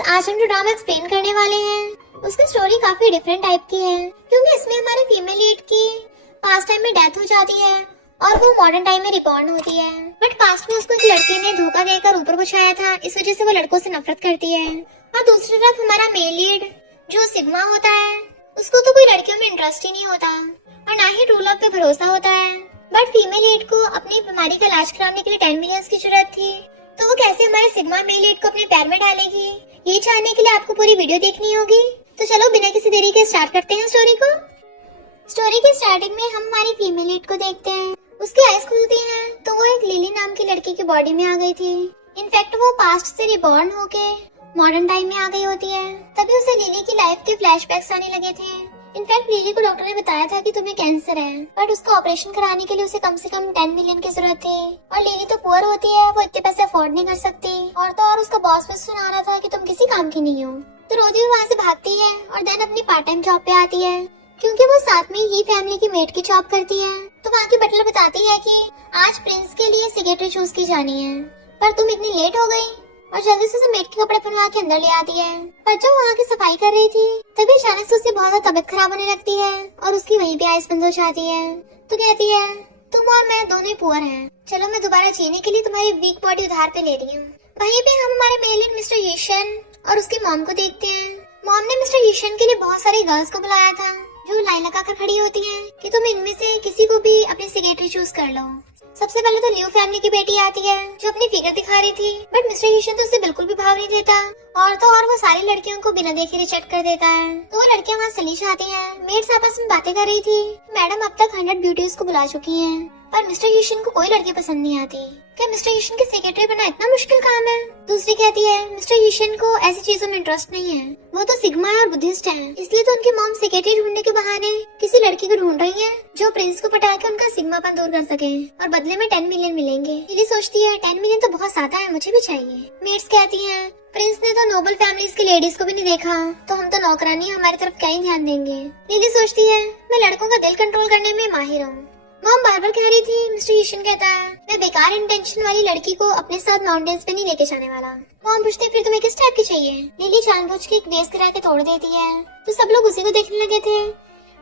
आज हम जो ड्रामा एक्सप्लेन करने वाले हैं उसकी स्टोरी काफी डिफरेंट टाइप की है, क्योंकि इसमें हमारे फीमेल लीड की पास्ट टाइम में डेथ हो जाती है और वो मॉडर्न टाइम में रिबॉर्न होती है। बट पास्ट में उसको एक लड़के ने धोखा देकर ऊपर उठाया था, इस वजह से वो लड़कों से नफरत करती है। और दूसरी तरफ हमारा मेल लीड जो सिग्मा होता है, उसको तो कोई लड़कियों में इंटरेस्ट ही नहीं होता और ना ही ट्रू लव पे भरोसा होता है। बट फीमेल लीड को अपनी बीमारी का इलाज कराने के लिए 10 मिलियन की जरूरत थी, तो वो कैसे हमारे सिग्मा मेल लीड को अपने प्यार में डालेगी, ये जानने के लिए आपको पूरी वीडियो देखनी होगी। तो चलो बिना किसी देरी के स्टार्ट करते हैं स्टोरी को। स्टोरी के स्टार्टिंग में हम हमारी फीमेल लीड को देखते हैं। उसकी आईज खुलती हैं तो वो एक लिली नाम की लड़की की बॉडी में आ गई थी। इनफैक्ट वो पास्ट से रिबॉर्न होके मॉडर्न टाइम में आ गई होती है। तभी उसे लिली की लाइफ के फ्लैशबैक्स आने लगे थे। इनफैक्ट लिली को डॉक्टर ने बताया था कि तुम्हें कैंसर है, बट उसका ऑपरेशन कराने के लिए उसे कम से कम 10 मिलियन की जरूरत थी। और लिली तो पुअर होती है, वो इतने पैसे अफोर्ड नहीं कर सकती। और तो और उसका बॉस भी सुना रहा था कि तुम किसी काम की नहीं हो। तो रोजी वहाँ से भागती है और देन अपनी पार्ट टाइम जॉब पे आती है, क्योंकि वो साथ में ही फैमिली की मेड की जॉब करती है। तो वहाँ की बटलर बताती है कि आज प्रिंस के लिए सेक्रेटरी चूज की जानी है, पर तुम इतनी लेट हो गई, और जल्दी से उसे मेड के कपड़े पहनवा के अंदर ले आती है। पर जब वहाँ की सफाई कर रही थी तभी अचानक से उससे बहुत ज्यादा तबीयत खराब होने लगती है और उसकी वहीं पे आइस बंद हो जाती है। तो कहती है तुम और मैं दोनों ही पुअर हैं, चलो मैं दोबारा जीने के लिए तुम्हारी वीक बॉडी उधार पे ले रही हूँ। वहीं पे हम हमारे मेल मिस्टर यीशन और उसकी मॉम को देखते हैं। मॉम ने मिस्टर यीशन के लिए बहुत सारी गर्ल्स को बुलाया था जो लाइन लगाकर खड़ी होती हैं कि तुम इनमें से किसी को भी अपनी सेक्रेटरी चूज कर लो। सबसे पहले तो न्यू फैमिली की बेटी आती है जो अपनी फिगर दिखा रही थी, बट मिस्टर यीशन तो उसे बिल्कुल भी भाव नहीं देता और तो और वो सारी लड़कियों को बिना देखे रिजेक्ट कर देता है। तो वो लड़कियां वहाँ चली जाती हैं। मेड्स आपस में बातें कर रही थी, मैडम अब तक 100 ब्यूटीज को बुला चुकी हैं, पर मिस्टर यीशन को कोई लड़की पसंद नहीं आती। क्या मिस्टर यीशन की सेक्रेटरी बनना इतना मुश्किल काम है? दूसरी कहती है मिस्टर यीशन को ऐसी चीजों में इंटरेस्ट नहीं है, वो तो सिग्मा है और बुद्धिस्ट है, इसलिए तो उनकी मॉम सेक्रेटरी ढूंढने के बहाने किसी लड़की को ढूंढ रही है जो प्रिंस को पटा के उनका सिग्मापन दूर कर सके और बदले में 10 मिलियन मिलेंगे। लिली सोचती है 10 मिलियन तो बहुत ज्यादा है, मुझे भी चाहिए। मेड्स कहती है प्रिंस ने तो नोबल फैमिलीज की लेडीज को भी नहीं देखा, तो हम तो नौकरानी हमारी तरफ क्या ही ध्यान देंगे। लिली सोचती है मैं लड़कों का दिल कंट्रोल करने में माहिर हूँ। मॉम बार बार कह रही थी, मिस्टर यीशन कहता है मैं बेकार इंटेंशन वाली लड़की को अपने साथ माउंटेन्स पे नहीं लेके जाने वाला। मॉम पूछते फिर तुम्हें किस टाइप की चाहिए? लिली जानबूझ के एक वेस गिरा के तोड़ देती है, तो सब लोग उसी को देखने लगे थे।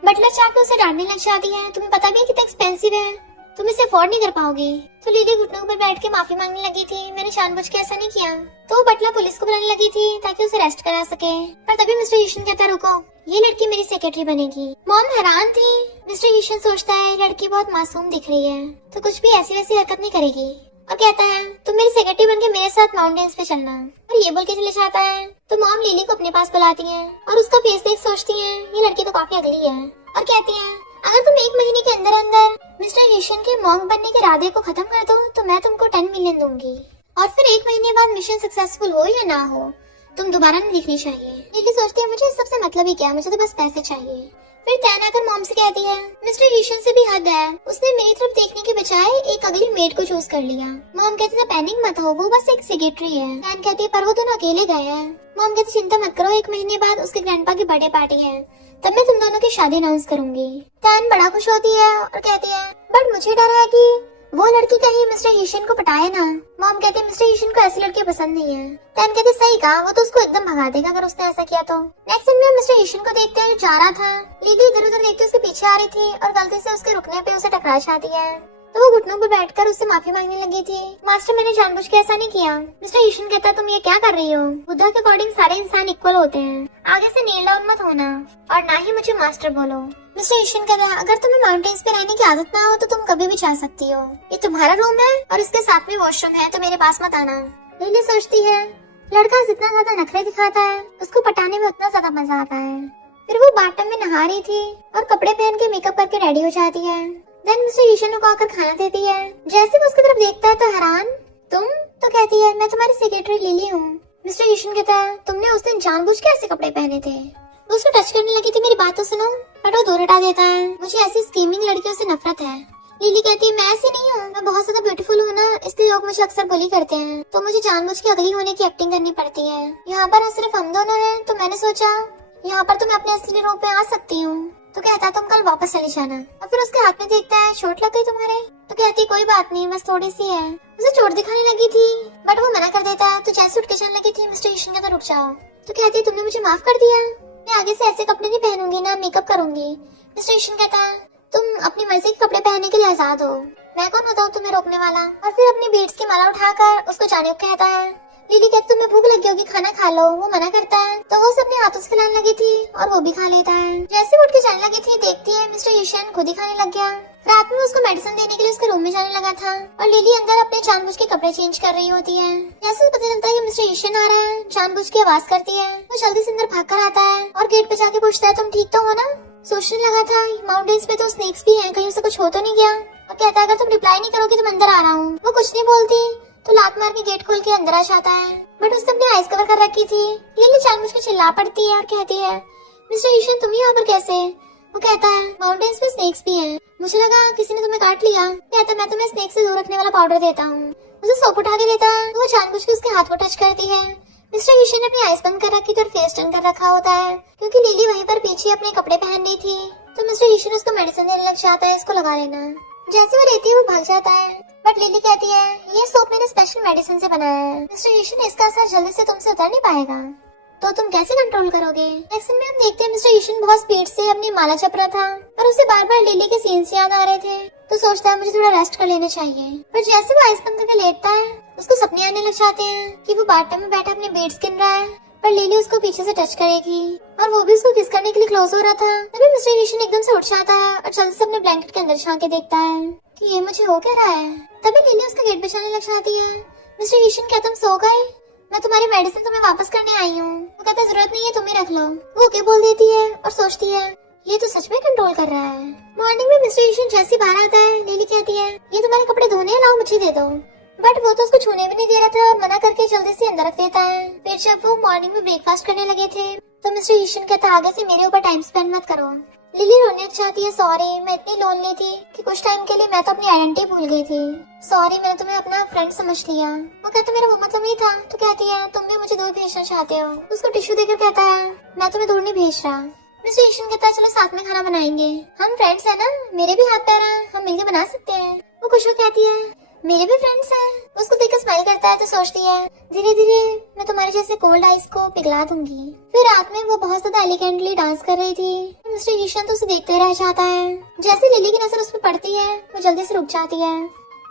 बटलर चाहकर उसे डांटने लग जाती है, तुम्हें पता भी है कितना एक्सपेंसिव है, तुम इसे अफोर्ड नहीं कर पाओगी। तो लिली घुटनों पर बैठ के माफी मांगने लगी थी, मैंने जानबूझ के ऐसा नहीं किया। तो बटलर पुलिस को बुलाने लगी थी ताकि उसे अरेस्ट करा सके, पर तभी मिस्टर यीशन कहता रुको, ये लड़की मेरी सेक्रेटरी बनेगी। मॉम हैरान थी। मिस्टर यीशन सोचता है लड़की बहुत मासूम दिख रही है, तो कुछ भी ऐसी वैसी हरकत नहीं करेगी, और कहता है तुम मेरी सेक्रेटरी बनके मेरे साथ माउंटेन्स पे चलना, और ये बोल के चले जाता है। तो मॉम लिली को अपने पास बुलाती है और उसका फेस देख सोचती है ये लड़की तो काफी अगली है, और कहती है अगर तुम 1 महीने के अंदर अंदर मिस्टर यीशन के मॉन्क बनने के इरादे को खत्म कर दो तो मैं तुमको 10 मिलियन दूंगी, और फिर 1 महीने बाद मिशन सक्सेसफुल हो या ना हो तुम दोबारा नहीं दिखनी चाहिए। लिली सोचती है मुझे इस सबसे मतलब ही क्या, मुझे तो बस पैसे चाहिए। फिर तैन आकर मॉम से कहती है मिस्टर यीशन से भी हद है, उसने मेरी तरफ देखने के बजाय एक अगली मेड को चूज कर लिया। मॉम कहती है पैनिक मत हो, वो बस एक सेक्रेटरी है। तैन कहती है पर वो दोनों अकेले गए हैं। मॉम कहती चिंता मत करो, 1 महीने बाद उसके ग्रैंडपा की बर्थडे पार्टी है, तब मैं तुम दोनों की शादी अनाउंस करूंगी। तैन बड़ा खुश होती है और कहती है बट मुझे डर है कि वो लड़की कहीं मिस्टर यीशन को पटाए ना। मॉम कहते मिस्टर यीशन को ऐसी लड़की पसंद नहीं है। तैन कहते सही कहा, वो तो उसको एकदम भगा देगा अगर उसने ऐसा किया तो। नेक्स्ट सीन में मिस्टर यीशन को देखते हैं जा रहा था। लिली इधर उधर देखते उसके पीछे आ रही थी और गलती से उसके रुकने पे उसे टकरा जाती है, तो वो घुटनों पर बैठकर उससे माफी मांगने लगी थी। मास्टर मैंने जानबूझ के ऐसा नहीं किया। मिस्टर यीशन कहता तुम ये क्या कर रही हो? बुद्धा के अकॉर्डिंग सारे इंसान इक्वल होते हैं, आगे से नील डाउन मत होना और ना ही मुझे मास्टर बोलो। मिस्टर यीशन कहता अगर तुम्हें माउंटेन्स पे रहने की आदत ना हो तो तुम कभी भी जा सकती हो, ये तुम्हारा रूम है और इसके साथ में वॉशरूम है, तो मेरे पास मत आना। लिली सोचती है लड़का जितना ज्यादा नखरे दिखाता है उसको पटाने में उतना ज्यादा मजा आता है। फिर वो बाथटब में नहा रही थी और कपड़े पहन के मेकअप करके रेडी हो जाती है। देन मिस्टर यीशन को आकर खाना देती है। जैसे वो उसकी तरफ देखता है तो हैरान, तुम? तो कहती है मैं तुम्हारी सेक्रेटरी लिली हूँ। मिस्टर यीशन कहता है तुमने उस दिन जानबूझ के ऐसे कपड़े पहने थे। वो उसको टच करने लगी थी, मेरी बात तो सुनो, बट वो दूर हटा देता है। मुझे ऐसी स्कीमिंग लड़कियों से नफरत है। लिली कहती है मैं ऐसी नहीं हूँ, मैं बहुत ज्यादा ब्यूटीफुल हूँ ना, इसलिए लोग मुझे अक्सर बुली करते हैं, तो मुझे जानबूझ के अगली होने की एक्टिंग करनी पड़ती है। यहाँ पर सिर्फ हम दोनों हैं, तो मैंने सोचा यहाँ पर तो मैं अपने असली रूप में आ सकती हूँ। तो कहता तुम कल वापस चले जाना, और फिर उसके हाथ में देखता है चोट लग गई तुम्हारे? तो कहती कोई बात नहीं, बस थोड़ी सी है। उसे चोट दिखाने लगी थी बट वो मना कर देता है। तो जैसे उठ के चलने लगी थी मिस्टर ईशन कहता रुक जाओ। तो कहती है तुमने मुझे माफ कर दिया, मैं आगे से ऐसे कपड़े नहीं पहनूंगी ना मेकअप करूंगी। मिस्टर ईशन कहता है तुम अपनी मर्जी के कपड़े पहनने के लिए आजाद हो, मैं कौन होता हूँ तुम्हें रोकने वाला। और फिर अपनी बीड्स की माला उठाकर उसको जाने को कहता है। लिली कहती तुम्हें भूख लगी होगी खाना खा लो, वो मना करता है। तो वो उसे अपने हाथों से खिलाने लगी थी और वो भी खा लेता है। जैसे वो उठ के जाने लगी थी देखती है मिस्टर ईशन खुद ही खाने लग गया। रात में उसको मेडिसिन देने के लिए उसके रूम में जाने लगा था और लिली अंदर अपने जानबूझ के कपड़े चेंज कर रही होती है। जैसे उसे पता चलता है कि मिस्टर ईशन आ रहा है, जानबूझ के आवाज करती है। वो जल्दी से अंदर भाग कर आता है और गेट पे जाके पूछता है तुम ठीक तो हो ना। सोचने लगा था माउंटेन्स पे तो स्नेक्स भी हैं, कहीं उसे कुछ हो तो नहीं गया। और कहता है अगर तुम रिप्लाई नहीं करोगे तो मैं अंदर आ रहा हूँ। वो कुछ नहीं बोलती तो लात मार के गेट खोल के अंदर आ जाता है बट उसने अपनी आइज कवर कर रखी थी। लिली जानबूझ के चिल्ला पड़ती है और कहती है मिस्टर ईशन तुम यहाँ पर कैसे। वो कहता है माउंटेन्स पे स्नेक्स भी हैं, मुझे लगा किसी ने तुम्हें काट लिया। कहता है मैं तुम्हें स्नेक से दूर रखने वाला पाउडर देता हूँ। उसे सोप उठा के देता है तो वो जानबूझ के उसके हाथ को टच करती है। मिस्टर ईशन ने अपनी आइज बंद कर रखी थी और फेस टर्न कर रखा होता है क्योंकि लिली वहीं पर पीछे अपने कपड़े पहन रही थी। तो मिस्टर ईशन उसको मेडिसिन देने लग जाता है, इसको लगा लेना। जैसे वो लेती है वो भाग जाता है बट लिली कहती है ये सोप मैंने स्पेशल मेडिसिन से बनाया है मिस्टर ईशन, इसका असर जल्दी से तुमसे उतर नहीं पाएगा तो तुम कैसे कंट्रोल करोगे। एक्शन में हम देखते हैं मिस्टर ईशन बहुत स्पीड से अपनी माला चप रहा था और उसे बार बार लिली के सीन्स याद आ रहे थे। तो सोचता है मुझे थोड़ा रेस्ट कर लेना चाहिए। पर जैसे वो आइस बंद करके लेटता है उसको सपने आने लग जाते हैं कि वो बाथटब में बैठा अपने बीड्स गिन रहा है पर लिली उसको पीछे से टच करेगी और वो भी उसको किस करने के लिए क्लोज हो रहा था। तभी मिस्टर ईशन एकदम से उठ जाता है और जल्दी से अपने ब्लैंकेट के अंदर झांक के देखता है कि ये मुझे हो क्या रहा है। तभी लिली उसका गेट बचाने लग जाती है। मिस्टर ईशन क्या तुम सो गए, मैं तुम्हारी मेडिसिन तुम्हें वापस करने आई हूँ। वो कहता है जरूरत नहीं है तुम ही रख लो। वो ओके बोल देती है और सोचती है ये तो सच में कंट्रोल कर रहा है। मॉर्निंग में मिस्टर ईशन जैसे बाहर आता है लिली कहती है ये तुम्हारे कपड़े धोने हैं, लाओ मुझे दे दो। बट वो तो उसको छूने भी नहीं दे रहा था और मना करके जल्दी से अंदर रख देता है। फिर जब वो मॉर्निंग में ब्रेकफास्ट करने लगे थे तो मिस्टर ईशन कहता आगे से मेरे ऊपर टाइम स्पेंड मत करो। लिली रोने लग जाती है, सॉरी मैं इतनी लोनली थी कि कुछ टाइम के लिए मैं तो अपनी आइडेंटिटी भूल गई थी, सॉरी मैंने तुम्हें अपना फ्रेंड समझ लिया। वो कहता मेरा वो मतलब नहीं था। तो कहती है तुम भी मुझे दूर भेजना चाहते हो। उसको टिश्यू देकर कहता है मैं तुम्हें दूर नहीं भेज रहा। मिस्टर ईशन कहता है चलो साथ में खाना बनाएंगे, हम फ्रेंड्स है ना, मेरे भी हाथ पैर हैं, हम मिलके बना सकते हैं। वो खुश हो कहती है मेरे भी फ्रेंड्स हैं। उसको देखकर स्माइल करता है तो सोचती है धीरे धीरे मैं तुम्हारे जैसे कोल्ड आइस को पिघला दूंगी। फिर रात में वो बहुत ज्यादा एलिगेंटली डांस कर रही थी। मिस्टर ईशन तो उसे देखते रह जाता है। जैसे लिली की नजर उस पर पड़ती है वो जल्दी से रुक जाती है।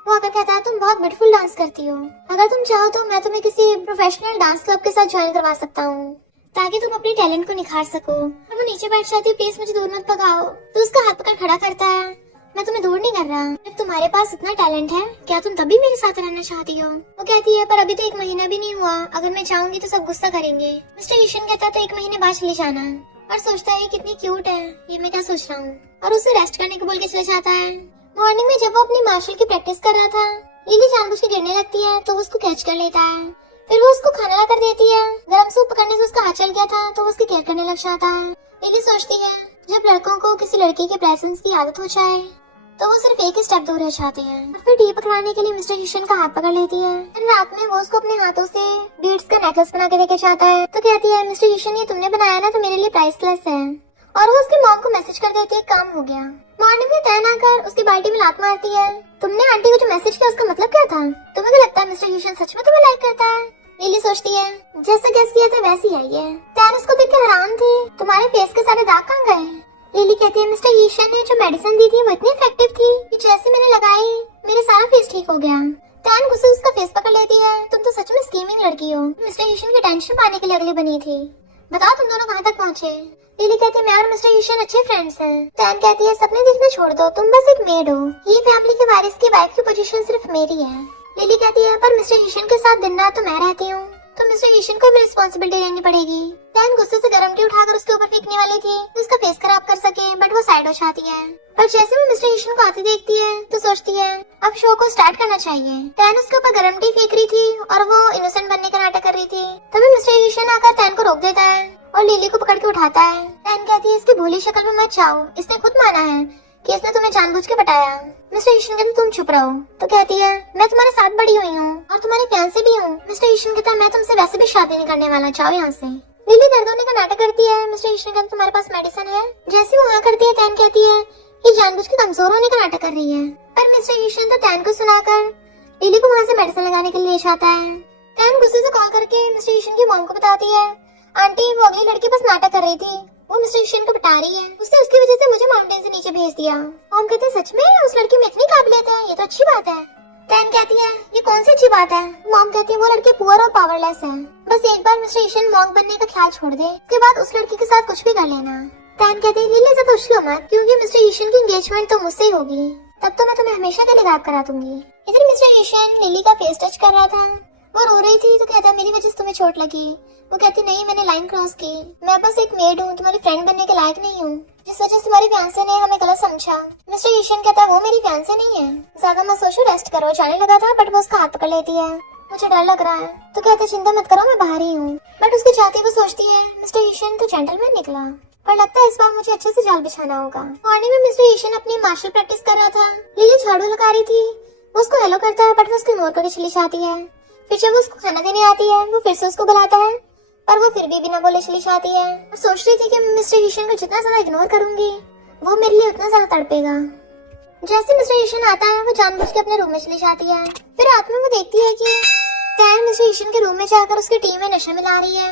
वो आकर कहता है तुम बहुत ब्यूटीफुल डांस करती हो, अगर तुम चाहो तो मैं तुम्हें किसी प्रोफेशनल डांस क्लब के साथ ज्वाइन करवा सकता हूँ ताकि तुम अपने टैलेंट को निखार सको। और वो नीचे बैठ जाती है, प्लीज मुझे दूर मत भगाओ। तो उसका हाथ पकड़ खड़ा करता है, मैं तुम्हें दूर नहीं कर रहा, जब तुम्हारे पास इतना टैलेंट है क्या तुम तभी मेरे साथ रहना चाहती हो। वो कहती है पर अभी तो 1 महीना भी नहीं हुआ, अगर मैं चाहूंगी तो सब गुस्सा करेंगे। मिस्टर ईशन कहता है तो 1 महीने बाद चले जाना। और सोचता है ये कितनी क्यूट है, ये मैं क्या सोच रहा हूँ, और उसे रेस्ट करने को बोल के चले जाता है। मॉर्निंग में जब वो अपनी मार्शल की प्रैक्टिस कर रहा था लिली जानबूझ के गिरने लगती है तो उसको कैच कर लेता है। फिर वो उसको खाना ला कर देती है। गरम सूप पकड़ने से उसका हाथ चल गया था तो वो उसकी केयर करने लग जाता है। लिली सोचती है जब लड़कों को किसी लड़की के प्रेजेंस की आदत हो जाए तो वो सिर्फ एक ही स्टेप दूर रह जाते हैं। और फिर डी पकड़ाने के लिए मिस्टर ईशन का हाथ पकड़ लेती है। फिर रात में वो उसको अपने हाथों से बीड्स का नेकलेस बना के देके जाता है। तो कहती है मिस्टर ईशन ये तुमने बनाया ना तो मेरे लिए प्राइसलेस है। और वो उसकी मॉम को मैसेज कर देती है काम हो गया। मॉर्निंग में तैन आकर उसकी बाल्टी में लात मारती है। तुमने आंटी को जो मैसेज किया उसका मतलब क्या था, तुम्हें क्या लगता है मिस्टर ईशन सच में तुम्हें लाइक करता है। लिली सोचती है जैसा गैस किया था वैसी है ये। तैन उसको देख के हैरान थी, तुम्हारे फेस के सारे दाग कहाँ गए। लिली कहती है मिस्टर ईशन ने जो मेडिसिन दी थी वो इतनी इफेक्टिव थी कि जैसे मैंने लगाई मेरे सारा फेस ठीक हो गया। तैन गुस्से उसका फेस पकड़ लेती है, तुम तो सच में स्कीमिंग लड़की हो, मिस्टर ईशन की टेंशन पाने के लिए अगली बनी थी, बताओ तुम दोनों कहाँ तक पहुँचे। लिली कहती है मैं और मिस्टर ईशन अच्छे फ्रेंड्स हैं। तैन कहती है सपने देखना छोड़ दो, तुम बस एक मेड हो, ये फैमिली के वारिस की वाइफ की पोजीशन सिर्फ मेरी है। लिली कहती है पर मिस्टर ईशन के साथ दिन रात तो मैं रहती हूँ, तो मिस्टर ईशन को भी रिस्पॉन्सिबिलिटी लेनी पड़ेगी। तैन गुस्से से गरम टी उठाकर उसके ऊपर फेंकने वाली थी उसका फेस खराब कर सके, बट वो साइड हो जाती है। पर जैसे वो मिस्टर ईशन को आते देखती है तो सोचती है अब शो को स्टार्ट करना चाहिए। तैन उसके ऊपर गरम टी फेंक रही थी और वो इनोसेंट बनने का नाटक कर रही थी। तभी मिस्टर ईशन आकर तैन को रोक देता है और लिली को पकड़ के उठाता है। तैन कहती है इसकी भोली शक्ल में मत जाओ, इसने खुद माना है कि इसने तुम्हें जानबूझ के पटाया। मिस्टर ईशन कहते तुम चुप रहो। तो कहती है मैं तुम्हारे साथ बड़ी हुई हूँ और तुम्हारे फियांसे भी हूँ। मिस्टर ईशन कहता है मैं तुमसे वैसे भी शादी नहीं करने वाला, जाओ यहाँ से। लिली दर्द होने का नाटक करती है। मिस्टर ईशन कहता तुम्हारे पास मेडिसिन है। जैसे वो हाँ करती है तैन कहती है ये जानबूझ के कमजोर होने का नाटक कर रही है। पर मिस्टर ईशन तो तैन को सुनाकर लिली को वहाँ से मेडिसिन लगाने के लिए ले जाता है। टैन गुस्से से कॉल करके मिस्टर ईशन की मॉम को बताती है, आंटी वो अगली लड़की बस नाटक कर रही थी, वो मिस्टर ईशन को बता रही है, उसने उसकी वजह से मुझे माउंटेन से नीचे भेज दिया। मॉम कहते हैं सच में उस लड़की में इतनी काबिलियत है, ये तो अच्छी बात है। टैन कहती है ये कौन सी अच्छी बात है। मॉम कहती है वो लड़की पुअर और पावरलेस है, बस एक बार मिस्टर ईशन मॉन्क बनने का ख्याल छोड़ दे, उसके बाद उस लड़की के साथ कुछ भी कर लेना। टैन कहती है लिली से उछलो मत, क्योंकि मिस्टर ईशन की एंगेजमेंट तो मुझसे ही होगी, तब तो मैं तुम्हें हमेशा के लिए गायब करा दूंगी। इधर मिस्टर ईशन लिली का फेस टच कर रहा था, वो रो रही थी तो कहता है मेरी वजह से तुम्हें चोट लगी। वो कहती नहीं मैंने लाइन क्रॉस की, मैं बस एक मेड हूँ, तुम्हारी फ्रेंड बनने के लायक नहीं हूँ, जिस वजह से तुम्हारी फियांसे ने हमें गलत समझा। मिस्टर ईशन कहता है वो मेरी फियांसे नहीं है, ज्यादा मत सोचो, रेस्ट करो। जाने लगा था बट वो उसका हाथ पकड़ लेती है, मुझे डर लग रहा है। तो कहता है चिंता मत करो मैं बाहर ही हूँ, बट उसके जाते वो सोचती है मिस्टर ईशन तो जेंटलमैन निकला, पर लगता है इस बार मुझे अच्छे से जाल बिछाना होगा। मॉर्निंग में मिस्टर ईशन अपनी मार्शल प्रैक्टिस कर रहा था, लिली झाड़ू लगा रही थी, वो उसको हेलो करता है बट वो उसको इग्नोर करके चली जाती है। फिर जब उसको खाना देने आती है वो फिर से उसको बुलाता है, पर वो फिर भी बिना बोले चली जाती है और सोच रही थी कि मिस्टर ईशन को जितना ज्यादा इग्नोर करूंगी वो मेरे लिए उतना ज्यादा तड़पेगा। जैसे मिस्टर ईशन आता है वो जानबूझ के अपने रूम में चली जाती है। फिर रात में वो देखती है कि टैन मिस्टर ईशन के रूम में जाकर उसकी टी में नशा मिला रही है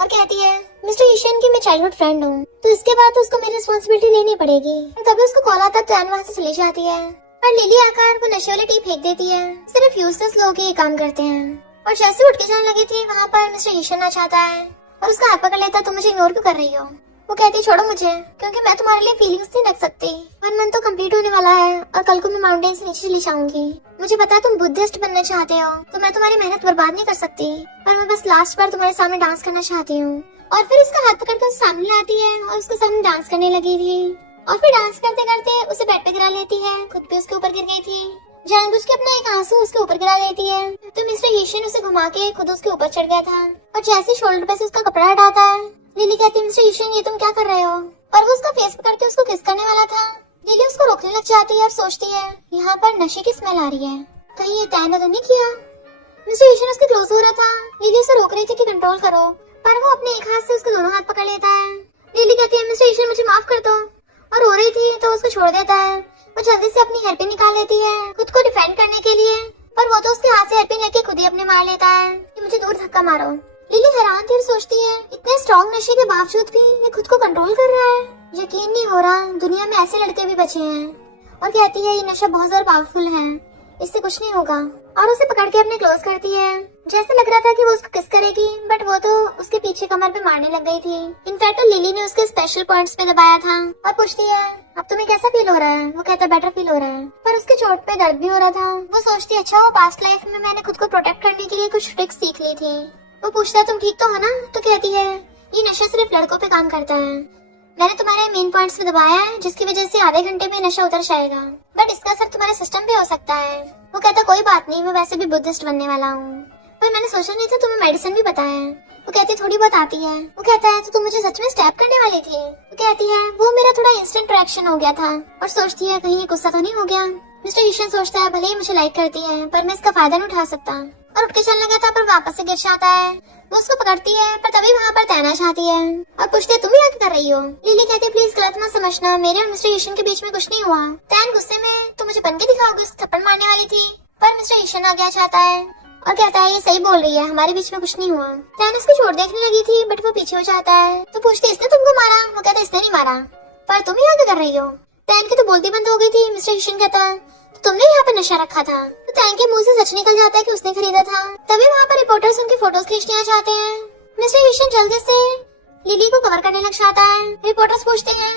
और कहती है मिस्टर ईशन की मैं चाइल्डहुड फ्रेंड हूँ, तो इसके बाद तो उसको मेरी रिस्पॉन्सिबिलिटी लेनी पड़ेगी। तभी उसको कॉल आता है, टैन वहाँ से चली जाती है, पर लिली आकर वो नशे वाली टी फेंक देती है। सिर्फ यूजलेस लोग ये काम करते हैं। और जैसे उठ के जाने लगी थी वहाँ पर मिस्टर ईशन आ जाता है और उसका हाथ पकड़ लेता है, तुम मुझे इग्नोर क्यों कर रही हो। वो कहती है छोड़ो मुझे, क्योंकि मैं तुम्हारे लिए फीलिंग्स नहीं रख सकती। 1 मंथ तो कंप्लीट होने वाला है और कल को मैं माउंटेन से नीचे चली जाऊंगी। मुझे पता है तुम बुद्धिस्ट बनना चाहते हो, तो मैं तुम्हारी मेहनत बर्बाद नहीं कर सकती, पर मैं बस लास्ट बार तुम्हारे सामने डांस करना चाहती हूँ। और फिर उसका हाथ पकड़कर उस सामने लाती है और उसके सामने डांस करने लगी थी, और फिर डांस करते करते उसे बेड पे गिरा लेती है, खुद भी उसके ऊपर गिर गई थी। जानबूझ के अपना एक आंसू उसके ऊपर गिरा देती है, तो मिस्टर ईशन उसे घुमा के खुद उसके ऊपर चढ़ गया था और जैसे शोल्डर पे से उसका कपड़ा हटाता है, लिली कहती है मिस्टर ईशन ये तुम क्या कर रहे हो, और वो उसका फेस पकड़ के उसको किस करने वाला था। लिली उसको रोकने लग जाती है और सोचती है यहाँ पर नशे की स्मेल आ रही है, कहीं ये तय तो नहीं किया। मिस्टर ईशन उसके क्लोज हो रहा था, लिली उसे रोक रही थी कि कंट्रोल करो, पर वो अपने एक हाथ से उसके दोनों हाथ पकड़ लेता है। लिली कहती है मिस्टर ईशन मुझे माफ कर दो, और रो रही थी तो उसको छोड़ देता है। वो जल्दी से अपनी हेयरपिन निकाल लेती है खुद को डिफेंड करने के लिए, पर वो तो उसके हाथ से हेयरपिन लेके खुद ही अपने मार लेता है कि मुझे दूर धक्का मारो। लिली हैरान थी और सोचती है इतने स्ट्रॉन्ग नशे के बावजूद भी ये खुद को कंट्रोल कर रहा है, यकीन नहीं हो रहा दुनिया में ऐसे लड़के भी बचे हैं। और कहती है ये नशा बहुत ज्यादा पावरफुल है, इससे कुछ नहीं होगा, और उसे पकड़ के अपने क्लोज करती है। जैसे लग रहा था कि वो उसको किस करेगी, बट वो तो उसके पीछे कमर पे मारने लग गई थी। इनफैक्ट तो लिली ने उसके स्पेशल पॉइंट्स पे दबाया था और पूछती है अब तुम्हें कैसा फील हो रहा है। वो कहता है बेटर फील हो रहा है, पर उसके चोट पे दर्द भी हो रहा था। वो सोचती है अच्छा वो पास्ट लाइफ में मैंने खुद को प्रोटेक्ट करने के लिए कुछ ट्रिक्स सीख ली थी। वो पूछता है तुम ठीक तो हो ना, तो कहती है ये नशा सिर्फ लड़कों पे काम करता है, मैंने तुम्हारे मेन पॉइंट्स पे दबाया है जिसकी वजह से आधे घंटे में नशा उतर जाएगा, बट इसका असर तुम्हारे सिस्टम पे हो सकता है। वो कहता कोई बात नहीं, मैं वैसे भी बुद्धिस्ट बनने वाला हूँ, पर मैंने सोचा नहीं था तुम्हें मेडिसिन भी पता है। वो कहती थोड़ी बहुत आती है। वो कहता है तो तुम मुझे सच में स्टैब करने वाली थी। वो कहती है वो मेरा थोड़ा इंस्टेंट रिएक्शन हो गया था, और सोचती है कहीं ये गुस्सा तो नहीं हो गया। मिस्टर ईशन सोचता है भले ही मुझे लाइक करती है पर मैं इसका फायदा नहीं उठा सकता, और उठ के चलने लगा था पर वापस से गिर जाता है। वो उसको पकड़ती है पर तभी वहाँ पर तैना चाहती है और पूछती है तुम यहाँ क्या कर रही हो। लिली कहती है प्लीज गलत मत समझना, मेरे और मिस्टर ईशन के बीच में कुछ नहीं हुआ। तैन गुस्से में तो मुझे बन के दिखाओगे, उसको थप्पड़ मारने वाली थी, पर मिस्टर ईशन आ गया चाहता है और कहता है ये सही बोल रही है, हमारे बीच में कुछ नहीं हुआ। तैन उसको छोड़ देखने लगी थी बट वो पीछे हो जाता है, तो पूछती है इसने तुमको मारा। वो कहता है इसने नहीं मारा, पर तुम यहाँ क्या कर रही हो। तैन की तो बोलती बंद हो गई थी। मिस्टर ईशन कहता तो तुमने यहाँ पे नशा रखा था। तो तैन के मुंह से सच निकल जाता है कि उसने खरीदा था। तभी वहाँ पर रिपोर्टर्स उनकी फोटोज खींचने आ जाते हैं। मिस्टर ईशन जल्दी से लिली को कवर करने लग जाता है। रिपोर्टर्स पूछते हैं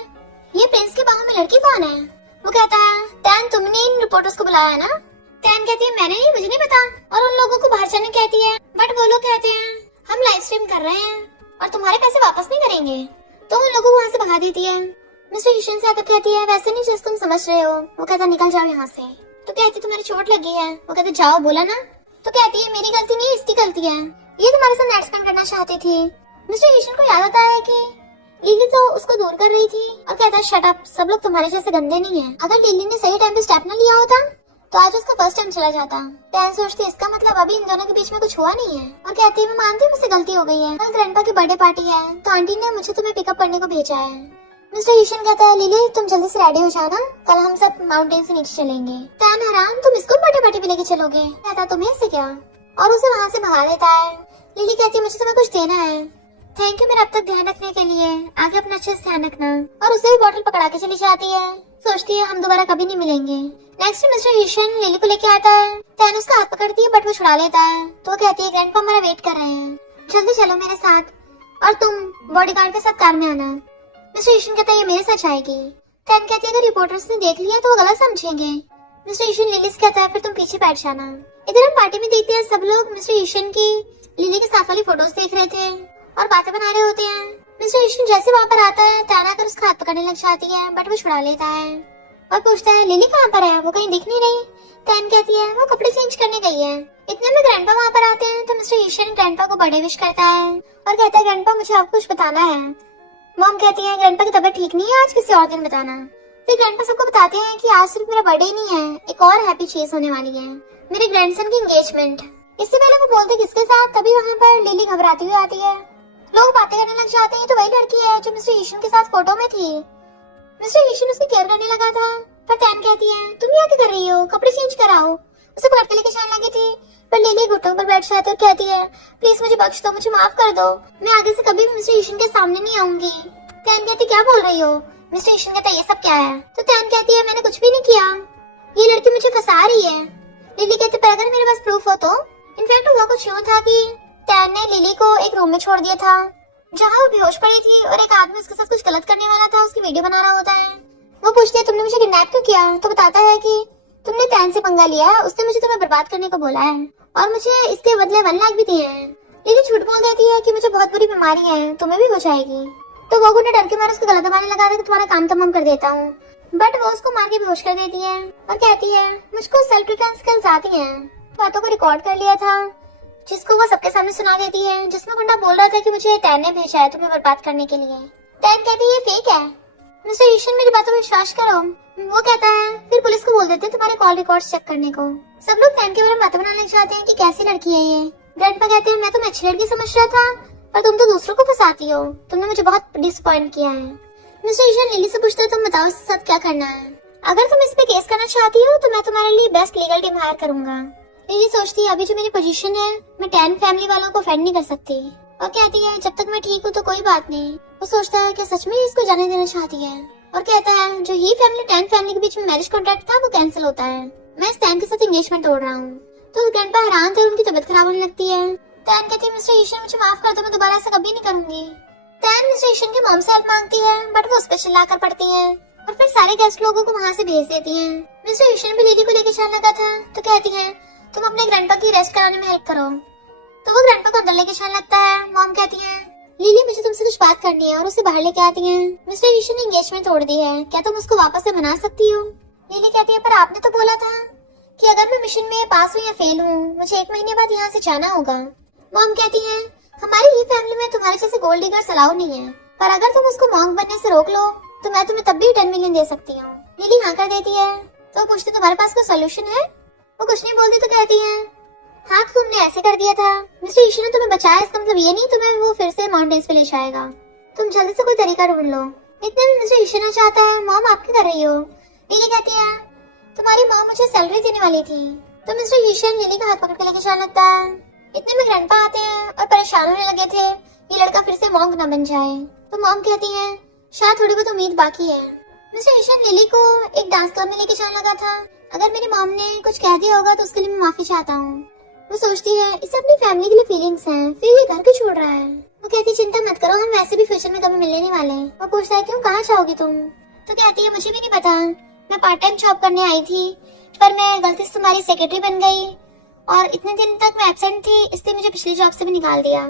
ये प्रिंस के बाहों में लड़की कौन है। वो कहता है टैन तुमने इन रिपोर्टर्स को बुलाया है ना। टैन कहती है मैंने नहीं, मुझे नहीं पता, और उन लोगों को बाहर जाने कहती है, बट वो लोग कहते हैं हम लाइव स्ट्रीम कर रहे हैं और तुम्हारे पैसे वापस नहीं करेंगे, तो उन लोगों को वहाँ से भगा देती है। मिस्टर ईशन से आकर कहती है वैसे नहीं जैसे तुम समझ रहे हो। वो कहता निकल जाओ यहाँ से। तो कहती तुम्हारी चोट लगी है। वो कहते जाओ, बोला ना। तो कहती है मेरी गलती नहीं, इसकी गलती है, ये तुम्हारे साथ नाइट स्पेंड करना चाहती थी। मिस्टर ईशन को याद आता है कि लिली तो उसको दूर कर रही थी और कहता है शट अप, सब लोग तुम्हारे जैसे गंदे नहीं है। अगर लिली ने सही टाइम पे स्टेप न लिया होता तो आज उसका फर्स्ट टाइम चला जाता। टैन सोचती है इसका मतलब अभी इन दोनों के बीच में कुछ हुआ नहीं है, और कहती है मैं मानती हूँ मुझसे गलती हो गई है, कल ग्रैंडपा की बर्थडे पार्टी है तो आंटी ने मुझे तुम्हें पिकअप करने को भेजा है। मिस्टर ईशन कहता है लिली तुम जल्दी से रेडी हो जाना, कल हम सब माउंटेन से नीचे चलेंगे। टैन हैरान, तुम इसको बर्थडे पार्टी भी लेके चलोगे? कहता तुम्हें इससे क्या, और उसे वहाँ से भगा देता है। लिली कहती है मुझे तुम्हें कुछ देना है। थैंक यू मेरा अब तक ध्यान रखने के लिए, आगे अपना अच्छे से ध्यान रखना। और उसे भी बॉटल पकड़ा के चली जाती है। सोचती है हम दोबारा कभी नहीं मिलेंगे। नेक्स्ट मिस्टर ईशन लिली को लेके आता है। टैन उसका हाथ पकड़ती है बट वो छुड़ा लेता है। तो वो कहती है ग्रैंडपा हमारा वेट कर रहे हैं, जल्दी चलो मेरे साथ, और तुम बॉडीगार्ड के साथ कार में आना। मिस्टर ईशन कहता है ये मेरे साथ जाएगी। टैन कहती है अगर रिपोर्टर्स ने देख लिया तो वो गलत समझेंगे। मिस्टर ईशन लिली से कहता है फिर तुम पीछे बैठ जाना। इधर हम पार्टी में देखते हैं सब लोग मिस्टर ईशन की लिली के साथ वाली फोटोज देख रहे थे और बातें बना रहे होते हैं। मिस्टर ईशन जैसे वहाँ पर आता है टैन आकर उसका हाथ पकड़ने लग जाती है बट वो छुड़ा लेता है और पूछता है लिली कहाँ पर है, वो कहीं दिख नहीं रही। टैन कहती है वो कपड़े चेंज करने गई है। इतने में ग्रैंडपा वहाँ पर आते हैं तो मिस्टर ईशन ग्रैंडपा को बर्थडे विश करता है और कहता है ग्रैंडपा मुझे आपको कुछ बताना है। मॉम कहती है ग्रैंडपा की तबीयत ठीक नहीं है, आज किसी और दिन बताना। फिर ग्रैंडपा सबको बताते हैं कि आज सिर्फ मेरा बर्थडे नहीं है, एक और हैप्पी चीज होने वाली है, मेरे ग्रैंडसन की एंगेजमेंट। इससे पहले वो बोलते किसके साथ, तभी वहाँ पर लिली घबराती हुई आती है। लोग बातें करने लग जाते हैं तो वही लड़की है जो मिस्टर ईशन के साथ फोटो में थी। मिस्टर ईशन उसकी केयर करने लगा था पर टैन कहती है तुम यहाँ क्या कर रही हो, कपड़े चेंज कराओ। उसे पकड़ के लेके जाने लगी थी पर लिली घुटनों पर बैठ जाती और कहती है प्लीज मुझे बख्श दो, मुझे माफ कर दो, मैं आगे से कभी भी मिस्टर ईशन के सामने नहीं आऊंगी। टैन कहती क्या बोल रही हो? मिस्टर ईशन कहता ये सब क्या है? तो टैन कहती है मैंने कुछ भी नहीं किया, ये लड़की मुझे फंसा रही है। लिली कहती पर अगर मेरे पास प्रूफ हो तो। इनफैक्ट हुआ कुछ यूँ था कि टैन ने लिली को एक रूम में छोड़ दिया था जहाँ वो बेहोश पड़ी थी और एक आदमी उसके साथ कुछ गलत करने वाला था, उसकी वीडियो बना रहा होता है। वो पूछती है तुमने मुझे किडनैप क्यों किया? तो बताता है कि तुमने टैन से पंगा लिया, उसने मुझे तुम्हें बर्बाद करने को बोला है और मुझे इसके बदले 1 लाख भी दिए हैं। लिली झूठ बोल देती है कि मुझे बहुत बुरी बीमारी है, तुम्हें भी हो जाएगी। तो वो गुंडा डर के मारे उसको गला दबाने लगा था कि तुम्हारा काम तमाम कर देता हूँ, बट वो उसको मार के बेहोश कर देती है और कहती है मुझको सेल्फ डिफेंस स्किल्स आती हैं। बातों को रिकॉर्ड कर लिया था जिसको वो सबके सामने सुना देती है, जिसमें गुंडा बोल रहा था कि मुझे टैन ने भेजा है तुम्हें बर्बाद करने के लिए। टैन कहती है ये फेक है, मिस्टर ईशन मेरी बातों में विश्वास करो। वो कहता है फिर पुलिस को बोल देते तुम्हारे कॉल रिकॉर्ड्स चेक करने को। सब लोग टैन के बारे में बातें बनाने लग जाते हैं कि कैसी लड़की है ये। ग्रैंडपा कहते हैं मैं तुम्हें अच्छी लड़की समझ रहा था पर तुम तो दूसरों को फंसाती हो, तुमने मुझे बहुत डिसअपॉइंट किया है। मिस्टर ईशन लिली से पूछते हो तुम बताओ इसके साथ क्या करना है, अगर तुम इस पे केस करना चाहती हो तो मैं तुम्हारे लिए बेस्ट लीगल टीम हायर करूंगा। लिली सोचती है अभी जो मेरी पोजीशन है मैं टैन फैमिली वालों को ऑफेंड नहीं कर सकती और कहती है जब तक मैं ठीक हूँ तो कोई बात नहीं। वो सोचता है कि सच में इसको जाने देना चाहती है और कहता है जो ही फैमिली टैन फैमिली के बीच में मैरिज कॉन्ट्रैक्ट था वो कैंसिल होता है, मैं इस टैन के साथ एंगेजमेंट तोड़ रहा हूँ। तो ग्रैंडपा हैरान थे, उनकी तबीयत खराब होने लगती है। टैन कहती है मिस्टर ईशन मुझे माफ कर दो, मैं दोबारा ऐसा कभी नहीं करूंगी। टैन मिस्टर ईशन की मॉम से हेल्प मांगती है बट वो उस पर चिल्ला कर पड़ती है और फिर सारे गेस्ट लोगों को वहाँ से भेज देती है। मिस्टर ईशन भी लेडी को लेके जाने लगा था तो कहती है तुम अपने ग्रैंडपा की रेस्ट कराने में हेल्प करो। तो वो ग्रैंडपा को अंदर लेके जाने लगता है। मॉम कहती है लिली मुझे तुमसे कुछ बात करनी है और उसे बाहर लेके आती है। मिस्टर ईशन ने एंगेजमेंट तोड़ दी है, क्या तुम उसको वापस से बना सकती हो? लिली कहती है पर आपने तो बोला था कि अगर मैं मिशन में पास हूँ या फेल हूँ मुझे 1 महीने बाद यहाँ से जाना होगा। मॉम कहती है हमारी ही फैमिली में तुम्हारे जैसे गोल्ड डिगर्स अलाउ नहीं है, पर अगर तुम उसको मॉन्क बनने से रोक लो तो मैं तुम्हें तब भी 10 मिलियन दे सकती हूँ। लिली हाँ कर देती है। तो पूछती तुम्हारे पास कोई सोल्यूशन है? वो कुछ नहीं बोलती तो कहती है हाँ तो तुमने ऐसे कर दिया था, मिस्टर ईशन ने तुम्हें बचाया, इसका मतलब ये नहीं तुम्हें वो फिर से माउंटेन्स पे ले जाएगा, तुम जल्दी से कोई तरीका ढूंढ लो। इतने में मिस्टर ईशन आ जाता है। मॉम आप क्या कर रही हो? लिली कहती है तुम्हारी मॉम मुझे सैलरी देने वाली थी। तो मिस्टर ईशन लिली का हाथ पकड़ के लेके जाने लगता है। इतने में ग्रैंडपा आते हैं और परेशान होने लगे थे ये लड़का फिर से मॉन्क न बन जाए। तो मॉम कहती है शायद थोड़ी बहुत उम्मीद बाकी है। मिस्टर ईशन लिली को एक डांस क्लब में लेके जाने लगा था। अगर मेरी मॉम ने कुछ कह दिया होगा तो उसके लिए मैं माफी चाहता हूँ। वो सोचती है इसे अपनी फैमिली के लिए फीलिंग्स हैं, फिर ये घर क्यों छोड़ रहा है। वो कहती है चिंता मत करो, हम वैसे भी फ्यूचर में कभी मिलने नहीं वाले। वो पूछता है क्यों, कहाँ जाओगी तुम? तो कहती है मुझे भी नहीं पता, मैं पार्ट टाइम जॉब करने आई थी पर मैं गलती से तुम्हारी सेक्रेटरी बन गई और इतने दिन तक मैं एब्सेंट थी इसलिए मुझे पिछली जॉब से भी निकाल दिया।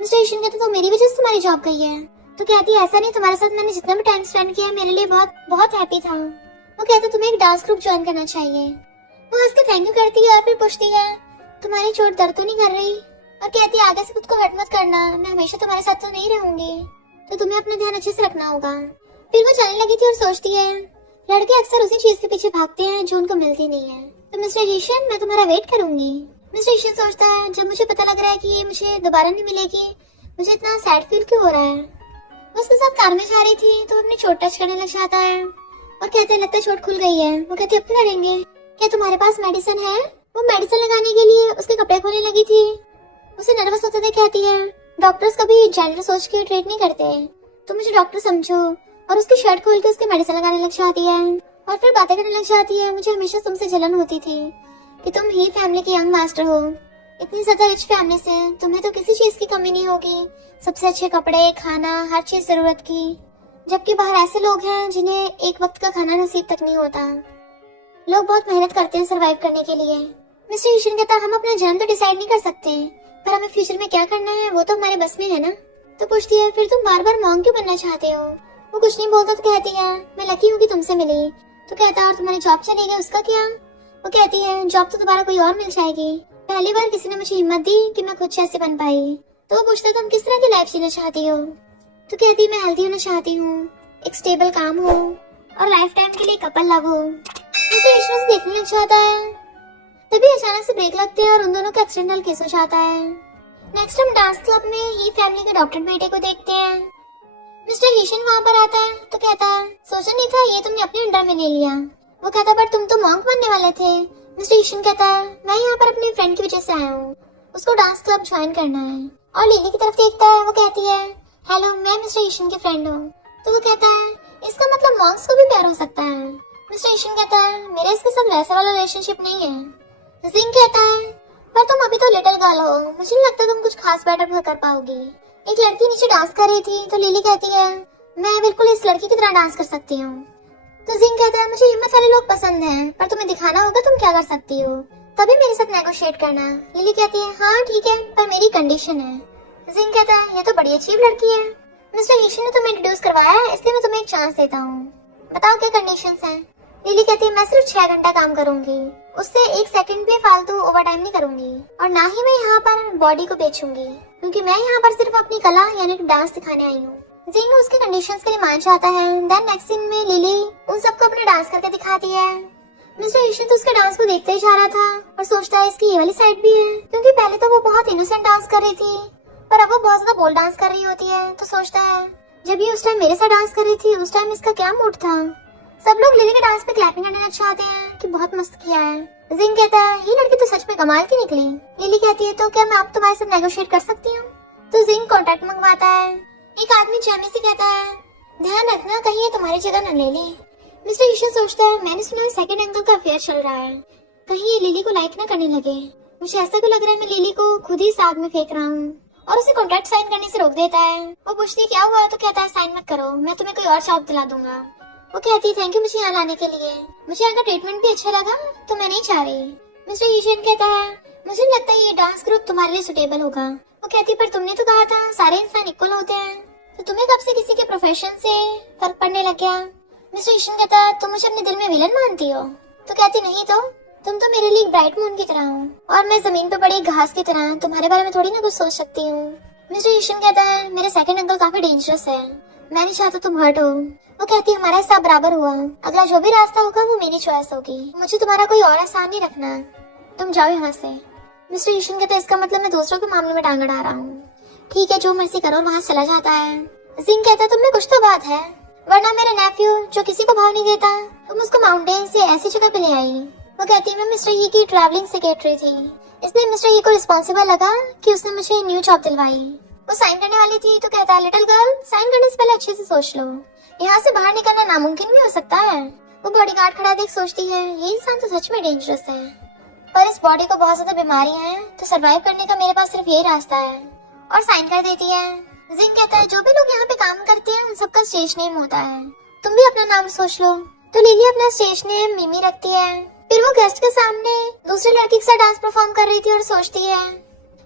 मिस्टर ईशन कहते तो मेरी वजह से तुम्हारी जॉब गई है। तो कहती है ऐसा नहीं, तुम्हारे साथ मैंने जितना भी टाइम स्पेंड किया मेरे लिए बहुत बहुत हैप्पी था। वो कहते तुम्हें एक डांस ग्रुप ज्वाइन करना चाहिए। वो हंस के थैंक यू करती है और फिर पूछती है तुम्हारी चोट दर्द तो नहीं कर रही? और कहती है आगे से खुद को हर्ट मत करना, मैं हमेशा तुम्हारे साथ तो नहीं रहूंगी, तो तुम्हें अपना ध्यान अच्छे से रखना होगा। फिर वो चलने लगी थी और सोचती है लड़के अक्सर उसी चीज के पीछे भागते हैं जो उनको मिलती नहीं है। तो मिस्टर ईशन मैं तुम्हारा वेट करूंगी। मिस्टर ईशन सोचता है जब मुझे पता लग रहा है कि ये मुझे दोबारा नहीं मिलेगी मुझे इतना सैड फील क्यों हो रहा है। उसके साथ कार में जा रही थी तो वो अपनी चोट टच करने लग जाता है और कहते हैं लगता है चोट खुल गई है। वो कहती है अब क्या करेंगे, क्या तुम्हारे पास मेडिसिन है? वो मेडिसिन लगाने के लिए उसके कपड़े खोलने लगी थी। उसे नर्वस होते हुए कहती है डॉक्टर्स कभी जेंडर सोच के ट्रीट नहीं करते, तुम मुझे डॉक्टर समझो। और उसकी शर्ट खोल के उसके मेडिसिन लगाने लग जाती है और फिर बातें करने लग जाती है। मुझे हमेशा तुमसे जलन होती थी कि तुम ही फैमिली के यंग मास्टर हो, इतनी ज्यादा रिच फैमिली से तुम्हें तो किसी चीज की कमी नहीं होगी, सबसे अच्छे कपड़े, खाना, हर चीज जरूरत की। जबकि बाहर ऐसे लोग हैं जिन्हें एक वक्त का खाना नसीब तक नहीं होता। लोग बहुत मेहनत करते हैं सरवाइव करने के लिए। मिस्टर ईशन कहता हम अपना जन्म तो डिसाइड नहीं कर सकते, पर हमें फ्यूचर में क्या करना है वो तो हमारे बस में है ना। तो पूछती है फिर तुम बार बार मॉन्क क्यों बनना चाहते हो? वो कुछ नहीं बोलता तो कहती है मैं लकी हूँ कि तुमसे मिली। तो कहता और तुम्हारी जॉब चली गई उसका क्या? वो कहती है जॉब तो दोबारा कोई और मिल जाएगी, पहली बार किसी ने मुझे हिम्मत दी कि मैं खुद से ऐसे बन पाई। तो वो पूछता तुम किस तरह की लाइफ जीना चाहती हो? तो कहती मैं हेल्दी होना चाहती हूँ, एक स्टेबल काम हो और लाइफ टाइम के लिए कपल लव हो। उसे ईश्वर से देखने लग जाता है, तभी अचानक से ब्रेक लगते हैं और उन दोनों का एक्सीडेंटल केस हो जाता है। नेक्स्ट हम डांस क्लब में ही फैमिली के डॉक्टर बेटे को देखते हैं। मिस्टर ईशन वहाँ पर आता है तो कहता है सोचा नहीं था ये तुमने अपने अंडर में ले लिया। वो कहता पर तुम तो मॉन्क बनने वाले थे। मिस्टर ईशन कहता है मैं यहाँ पर अपने फ्रेंड की वजह से आया हूँ, उसको डांस क्लब ज्वाइन करना है। और लिली की तरफ देखता है, वो कहती है हेलो मैं मिस्टर ईशन की फ्रेंड हूँ। तो वो कहता है इसका मतलब मॉन्क्स को भी प्यार हो सकता है। मिस्टर ईशन कहता है मेरा इसके साथ वैसा वाला रिलेशनशिप नहीं है। जिंग कहता है पर तुम अभी तो लिटिल गर्ल हो, मुझे नहीं लगता तुम कुछ खास बेटर कर पाओगी। एक लड़की नीचे डांस कर रही थी तो लिली कहती है मैं बिल्कुल इस लड़की की तरह डांस कर सकती हूँ। तो जिंग कहता है मुझे हिम्मत वाले लोग पसंद हैं, पर तुम्हें दिखाना होगा तुम क्या कर सकती हो, तभी मेरे साथ नेगोशिएट करना। लिली कहती है हाँ ठीक है पर मेरी कंडीशन है। जिंग कहता है ये तो बड़ी अच्छी लड़की है, मिस्टर ईशन ने तुम्हें इंट्रोड्यूस करवाया है इसलिए मैं तुम्हें एक चांस देता हूँ, बताओ क्या कंडीशंस हैं। लिली कहती है मैं सिर्फ 6 घंटा काम करूंगी, उससे 1 सेकंड भी फालतू ओवर टाइम नहीं करूंगी और ना ही मैं यहाँ पर बॉडी को बेचूंगी, क्योंकि मैं यहाँ पर सिर्फ अपनी कला यानी कि डांस दिखाने आई हूँ। जिंग उसके कंडीशंस के लिए मान जाता है। देन नेक्स्ट सीन में लिली उन सबको अपने डांस करके दिखाती है। मिस्टर ईशन तो उसके डांस को देखते ही जा रहा था और सोचता है इसकी ये वाली साइड भी है, क्योंकि पहले तो वो बहुत इनोसेंट डांस कर रही थी पर अब वो बहुत ज्यादा बोल्ड डांस कर रही होती है। तो सोचता है जब ये उस टाइम मेरे साथ डांस कर रही थी उस टाइम इसका क्या मूड था। सब लोग लिली के डांस पे क्लैपिंग करने लग जाते हैं कि बहुत मस्त किया है। जिंग कहता है ये लड़की तो सच में कमाल की निकली। लिली कहती है तो क्या मैं अब तुम्हारे साथ नेगोशिएट कर सकती हूँ? तो जिंग कॉन्ट्रैक्ट मंगवाता है। एक आदमी जैमी से कहता है ध्यान रखना कहीं ये तुम्हारी जगह न ले ले। मिस्टर ईशन सोचता है मैंने सुना है सेकंड एंगल का अफेयर चल रहा है, कहीं ये लिली को लाइक न करने लगे। मुझे ऐसा भी लग रहा है मैं लिली को खुद ही साथ में फेंक रहा हूँ और उसे कॉन्ट्रैक्ट साइन करने से रोक देता है। वो पूछती है क्या हुआ? तो कहता है साइन मत करो, मैं तुम्हें कोई और जॉब दिला दूंगा। वो कहती है थैंक यू मुझे यहाँ लाने के लिए, मुझे यहाँ का ट्रीटमेंट भी अच्छा लगा तो मैं नहीं चाह रही। मिस्टर ईशन कहता है मुझे नहीं लगता ये डांस ग्रुप तुम्हारे लिए सुटेबल होगा। वो कहती पर तुमने तो कहा था सारे इंसान इक्वल होते हैं, तो तुम्हें कब से किसी के प्रोफेशन से फर्क पड़ने लग गया? मिस्टर ईशन कहता है तुम मुझे अपने दिल में विलन मानती हो? तो कहती नहीं तो तुम तो मेरे लिए एक ब्राइट मून की तरह हो और मैं जमीन पे पड़ी घास की तरह तुम्हारे बारे में थोड़ी ना कुछ सोच सकती हूँ। मिस्टर ईशन कहता है मेरे सेकंड अंकल काफी डेंजरस है, मैं नहीं चाहता तुम हर्ट हो। वो कहती है हमारा हिसाब बराबर हुआ, अगला जो भी रास्ता होगा वो मेरी चॉइस होगी, मुझे तुम्हारा कोई और एहसान नहीं रखना, तुम जाओ यहाँ से। मिस्टर ईशन कहता है इसका मतलब मैं दूसरों के मामले में टांग अड़ा रहा हूँ। ठीक है जो मर्जी करो, वहाँ चला जाता है। जिंग कहता है तुमने कुछ तो बात है, वरना मेरा नेफ्यू जो किसी को भाव नहीं देता तुम उसको माउंटेन से ऐसी जगह पे ले आई। वो कहती है मैं मिस्टर ही की ट्रैवलिंग सेक्रेटरी थी, इसलिए मिस्टर ही को रिस्पॉन्सिबल लगा कि उसने मुझे न्यू जॉब दिलवाई। वो साइन करने वाली थी तो कहता है लिटिल गर्ल साइन करने से पहले अच्छे से सोच लो, यहाँ से बाहर निकलना नामुमकिन भी हो सकता है। वो बॉडीगार्ड खड़ा देख सोचती है ये इंसान तो सच में डेंजरस है, पर इस बॉडी को बहुत ज्यादा बीमारी है तो सरवाइव करने का मेरे पास सिर्फ यही रास्ता है, और साइन कर देती है। जिंग कहता है जो भी लोग यहाँ पे काम करते हैं उन सबका स्टेज नेम होता है, तुम भी अपना नाम सोच लो। तो लिली अपना स्टेज नेम मिमी रखती है। फिर वो गेस्ट के सामने दूसरी लड़की के साथ डांस परफॉर्म कर रही थी और सोचती है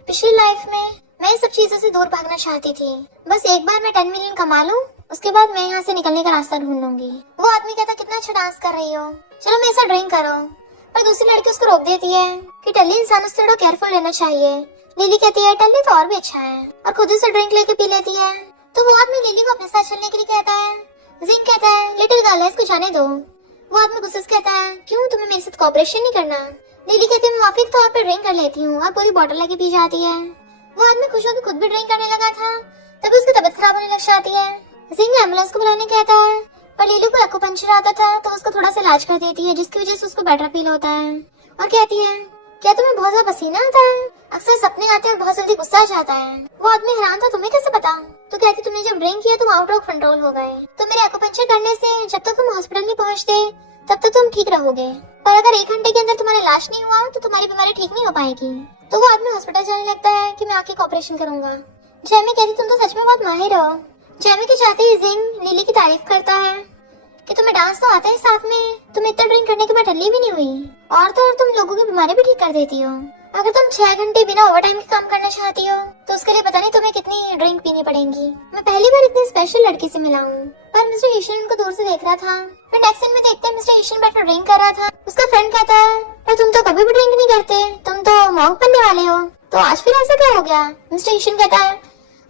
पिछली लाइफ में मैं इन सब चीजों से दूर भागना चाहती थी, बस एक बार मैं 10 मिलियन कमा लूं उसके बाद मैं यहाँ से निकलने का रास्ता ढूंढ लूंगी। वो आदमी कहता कितना अच्छा डांस कर रही हो, चलो मेरे साथ ड्रिंक करो, पर दूसरी लड़की उसको रोक देती है कि टल्ली इंसान से थोड़ा केयरफुल रहना चाहिए। लिली कहती है टल्ली तो और भी अच्छा है और खुद से ड्रिंक लेके पी लेती है। तो वो आदमी लिली को अपने साथ चलने के लिए कहता है। जिंग कहता है लिटिल गर्ल है इसको जाने दो। वो आदमी गुस्से से कहता है क्यों तुम्हें मेरे साथ कोऑपरेशन नहीं करना? लिली कहती है मैं माफी तौर पर ड्रिंक कर लेती हूँ और पूरी बॉटल लेके पी जाती है। वो आदमी खुश होकर खुद भी ड्रिंक करने लगा था, तभी उसकी तबीयत खराब होने लग जाती है। जिंग एम्बुलेंस को बुलाने कहता है, पर लिली को एक्यूपंक्चर आता था तो उसको थोड़ा सा इलाज कर देती है, जिसकी वजह से उसको बेटर फील होता है। और कहती है, क्या तुम्हें बहुत ज्यादा पसीना आता है? अक्सर सपने आते हैं, बहुत जल्दी गुस्सा आ जाता है। वो आदमी हैरान था, तुम्हें कैसे पता? तो कहती, तुमने जब ड्रिंक किया तुम आउट ऑफ कंट्रोल हो गए, तो मेरे एक्यूपंक्चर करने से जब तक तुम हॉस्पिटल नहीं पहुंचते तब तक तुम ठीक रहोगे, पर अगर 1 घंटे के अंदर तुम्हारा इलाज नहीं हुआ तो तुम्हारी बीमारी ठीक नहीं हो पाएगी। तो वो आदमी हॉस्पिटल जाने लगता है कि मैं आंखें का ऑपरेशन करूंगा। जैमी कहती, तुम तो सच में बहुत माहिर हो। जैमी के चाहते ही जिंग लिली की तारीफ करता है कि तुम्हें डांस तो आता है साथ में, तुम इतना ड्रिंक करने के बाद टल्ली भी नहीं हुई, और तो और तुम लोगों की बीमारी भी ठीक कर देती हो। अगर तुम 6 घंटे बिना ओवर टाइम के काम करना चाहती हो तो उसके लिए पता नहीं तुम्हें कितनी ड्रिंक पीनी पड़ेगी। मैं पहली बार इतनी स्पेशल लड़की से मिला हूँ। पर मिस्टर ईशन उनको दूर से देख रहा था। फिर नेक्स्ट सीन में देखते हैं मिस्टर ईशन बैठकर ड्रिंक कर रहा था। उसका फ्रेंड कहता है, पर तुम तो कभी भी ड्रिंक नहीं करते, तुम तो मॉन्क बनने वाले हो, तो आज फिर ऐसा क्या हो गया? मिस्टर ईशन कहता है,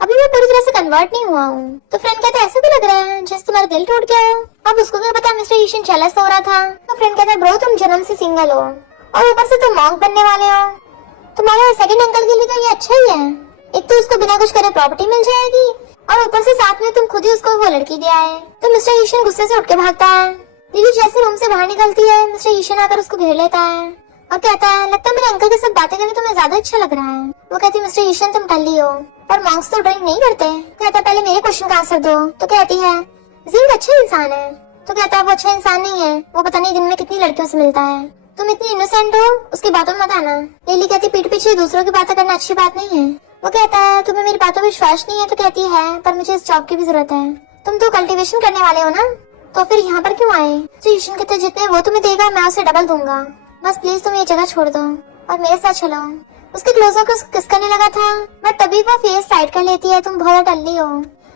अभी मैं पूरी तरह से कन्वर्ट नहीं हुआ हूँ। तो फ्रेंड कहता है, ऐसा क्यों लग रहा है जैसे तुम्हारा दिल टूट गया हो? अब उसको क्या पता मिस्टर ईशन जेलस हो रहा था। तो फ्रेंड कहता है, ब्रो तुम जन्म से सिंगल हो और ऊपर से तुम मॉन्क बनने वाले हो, तुम्हारे सेकंड अंकल के लिए तो ये अच्छा ही है। एक तो उसको बिना कुछ करे प्रॉपर्टी मिल जाएगी और ऊपर से साथ में तुम खुद ही उसको वो लड़की दिया है। तो मिस्टर ईशन गुस्से से उठ के भागता है। लिली जैसे रूम से बाहर निकलती है, मिस्टर ईशन आकर उसको घेर लेता है और कहता है, लगता है मेरे अंकल के साथ बातें करके तुम्हें ज्यादा अच्छा लग रहा है। वो कहती है, मिस्टर ईशन तुम टल्ली हो, पर मॉन्क्स तो ड्रिंक नहीं करते। कहता है, पहले मेरे क्वेश्चन का आंसर दो। तो कहती है, जिंग अच्छा इंसान है। तो कहता है, वो अच्छा इंसान नहीं है, वो पता नहीं दिन में कितनी लड़कियों से मिलता है। तुम इतनी इनोसेंट हो, उसकी बातों में मत आना। लिली कहती, पीठ पीछे दूसरों की बातें करना अच्छी बात नहीं है। वो कहता है, तुम्हें मेरी बातों में विश्वास नहीं है। तो कहती है, पर मुझे इस जॉब की भी जरूरत है। तुम तो कल्टीवेशन करने वाले हो ना, तो फिर यहाँ पर क्यों आए? तो ईशन कहता है, जितने वो तुम्हें देगा मैं उसे डबल दूंगा, बस प्लीज तुम ये जगह छोड़ दो और मेरे साथ चलो। उसके क्लोजर को किस करने लगा था, बट तभी वो फेस साइड कर लेती है। तुम बहुत टल्ली हो,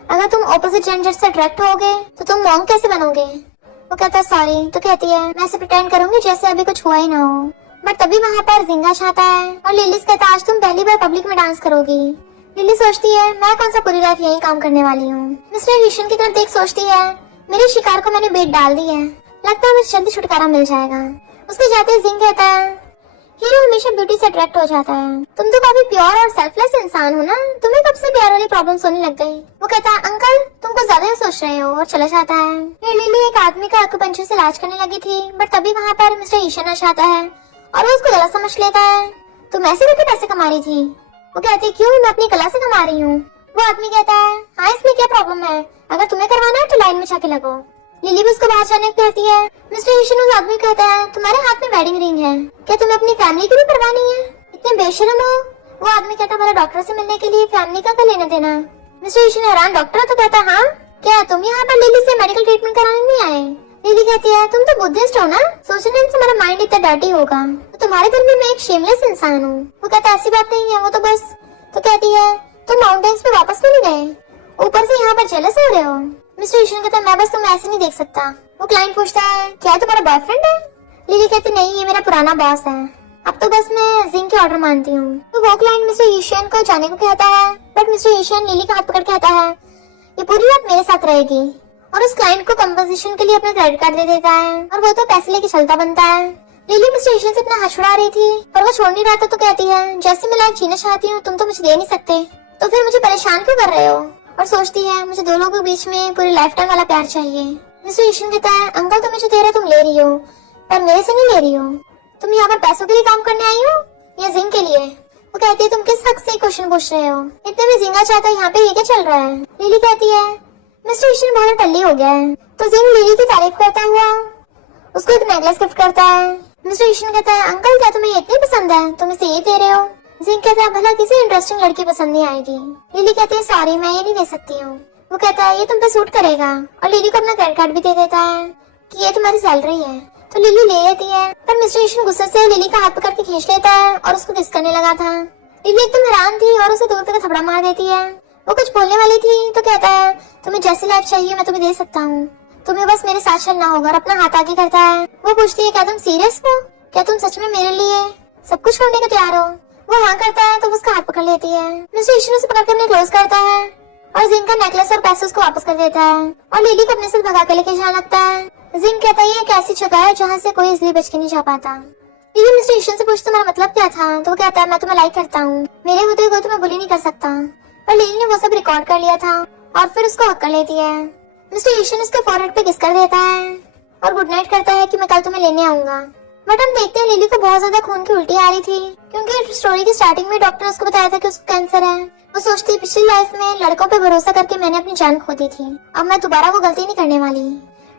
अगर तुम ऑपोजिट जेंडर से अट्रैक्ट होगे तो तुम मॉन्क कैसे बनोगे? वो कहता है, सॉरी। तो कहती है, मैं ऐसे प्रिटेंड करूंगी जैसे अभी कुछ हुआ ही ना हो। बट तभी वहाँ पर जिंगा छाता है और लिली कहता है, आज तुम पहली बार पब्लिक में डांस करोगी। लिली सोचती है, मैं कौन सा पूरी रात यही काम करने वाली हूँ। मिस्टर ईशन की तरफ देख सोचती है, मेरे शिकार को मैंने बेट डाल दी है, लगता है मुझे जल्दी छुटकारा मिल जाएगा। उसके जाते ही जिंग कहता है, हीरो हमेशा ब्यूटी से अट्रैक्ट हो जाता है, तुम तो काफी प्योर और सेल्फलेस इंसान हो ना, तुम्हें कब से प्यार वाली प्रॉब्लम्स होने लग गई? वो कहता है, अंकल तुम कुछ ज्यादा ही सोच रहे हो, और चला जाता है। फिर लिली एक आदमी का एक्यूपंक्चर से इलाज करने लगी थी, बट तभी वहाँ पर मिस्टर ईशन आ जाता है और वो उसको गलत समझ लेता है। तुम ऐसे करके पैसे कमा रही थी? वो कहती है, क्यों, मैं अपनी कला से कमा रही हूँ। वो आदमी कहता है, हाँ इसमें क्या प्रॉब्लम है, अगर तुम्हें करवाना है तो लाइन में जाके लगो। लिली भी उसको बाहर जाने को कहती है। मिस्टर ईशन उस आदमी कहता है, तुम्हारे हाथ में वेडिंग रिंग है, क्या तुम्हें अपनी फैमिली की भी परवाह नहीं है? इतने बेशरम हो। वो आदमी कहता है, मेरा डॉक्टर से मिलने के लिए फैमिली का क्या लेना देना? मिस्टर ईशन हैरान, डॉक्टर? तो कहता है, हाँ क्या तुम यहाँ पर लिली से मेडिकल ट्रीटमेंट कराने नहीं आए? लिली कहती है, तुम तो बुद्धिस्ट हो ना, सोचने से तुम्हारा माइंड इतना डर्टी होगा, तो तुम्हारे दिल में मैं एक शेमलेस इंसान हूँ। वो कहता है, ऐसी बात नहीं है, वो तो बस। तो कहती है, तुम माउंटेन्स पे वापस क्यों नहीं गए, ऊपर से यहाँ पर जेलस हो रहे हो? मिस्टर ईशन कहता है, मैं बस तुम्हें ऐसे नहीं देख सकता। वो क्लाइंट पूछता है, क्या तुम्हारा बॉयफ्रेंड है? लिली कहती, नहीं ये मेरा पुराना बॉस है, अब तो बस मैं जिंग के ऑर्डर मानती हूँ। तो वो क्लाइंट मिस्टर ईशन को जाने को कहता है, बट मिस्टर ईशन लिली का हाथ पकड़ कहता है, ये पूरी रात मेरे साथ रहेगी, और उस क्लाइंट को कंपोजिशन के लिए अपना क्रेडिट कार्ड दे देता है, और वो तो पैसे लेके चलता बनता है। लिली मिस्टर ईशन से अपना हाथ छुड़ा रही थी, पर वो छोड़ नहीं रहा था। तो कहती है, जैसे मैं लाइफ जीना चाहती हूँ तुम तो मुझे दे नहीं सकते, तो फिर मुझे परेशान क्यों कर रहे हो? और सोचती है, मुझे दो लोगों के बीच में पूरी लाइफ टाइम वाला प्यार चाहिए। मिस्टर ईशन कहता है, अंकल तुम्हें जो दे रहे तुम ले रही हो, पर मेरे से नहीं ले रही हो। तुम यहाँ पर पैसों के लिए काम करने आई हो या जिंग के लिए? वो कहती है, तुम किस हक से क्वेश्चन पूछ रहे हो, इतने में जिंगा चाहता है, यहाँ पे ये क्या चल रहा है? लिली कहती है, मिस्टर ईशन बहुत टल्ली हो गया है। तो जिंग लिली की तारीफ करता हुआ उसको एक नेकलेस गिफ्ट करता है। मिस्टर ईशन कहता है, अंकल क्या तुम्हें इतनी पसंद है, तुम इसे ये दे रहे हो? जिंग कहता है, भला किसी इंटरेस्टिंग लड़की पसंद नहीं आएगी। लिली कहती है, सॉरी मैं ये नहीं दे सकती हूँ। वो कहता है, ये तुम पे सूट करेगा, और लिली को अपना क्रेडिट कार्ड भी दे देता है कि ये तुम्हारी सैलरी है। तो लिली ले लेती है, पर मिस्टर ईशन गुस्से से लिली का हाथ पकड़ के खींच लेता है और उसको किस करने लगा था। लिली एकदम हैरान थी और उसे दूर तक थपड़ा मार देती है। वो कुछ बोलने वाली थी तो कहता है, तुम्हें जैसी लाइफ चाहिए मैं तुम्हें दे सकता हूँ, तुम्हें बस मेरे साथ चलना होगा। और अपना हाथ आगे करता है। वो पूछती है, क्या तुम सीरियस हो, क्या तुम सच में मेरे लिए सब कुछ छोड़ने को तैयार हो? वो हाँ करता है तो उसका हाथ पकड़ लेती है। मिस्टर ईशन उसे पकड़ कर अपने क्लोज करता है और जिंग का नेकलेस और पैसे उसको वापस कर देता है और लिली को अपने साथ भगा के लेके जाने लगता है। जिंग कहता है, ये एक ऐसी जगह है जहाँ से कोई इसलिए बच के नहीं जा पाता। लिली मिस्टर ईशन से पूछती, तुम्हारा मतलब क्या था? तो वो कहता है, मैं तुम्हें लाइक करता हूँ, मेरे होते हुए तो मैं बुली नहीं कर सकता। पर लिली ने वो सब रिकॉर्ड कर लिया था और फिर उसको हक कर लेती है। मिस्टर ईशन उसके फॉरहेड पे किस कर देता है और गुड नाइट करता है कि मैं कल तुम्हें लेने आऊंगा। बट हम देखते हैं लिली को बहुत ज्यादा खून की उल्टी आ रही थी, क्योंकि स्टोरी की स्टार्टिंग में डॉक्टर ने उसको बताया था कि उसको कैंसर है। वो सोचती है पिछली लाइफ में लड़कों पे भरोसा करके मैंने अपनी जान खो दी थी, अब मैं दोबारा वो गलती नहीं करने वाली।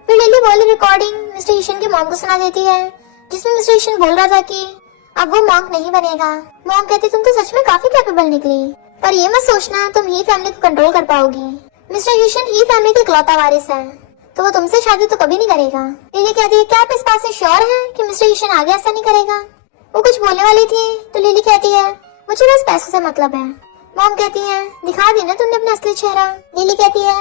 फिर लिली वाली रिकॉर्डिंग मिस्टर ईशन की मॉम को सुना देती है, जिसमें मिस्टर ईशन बोल रहा था कि अब वो मॉन्क नहीं बनेगा। मॉम कहती तुम तो सच में काफी कैपेबल निकली, पर ये मत सोचना तुम ही फैमिली को कंट्रोल कर पाओगी। मिस्टर ईशन ही फैमिली के इकलौता वारिस है, तो वो तुमसे शादी तो कभी नहीं करेगा। लिली कहती है क्या आप इस बात से श्योर हैं कि मिस्टर ईशन आगे ऐसा नहीं करेगा। वो कुछ बोलने वाली थी तो लिली कहती है मुझे बस पैसों से मतलब है। मॉम कहती है दिखा दी ना तुमने अपना असली चेहरा। लिली कहती है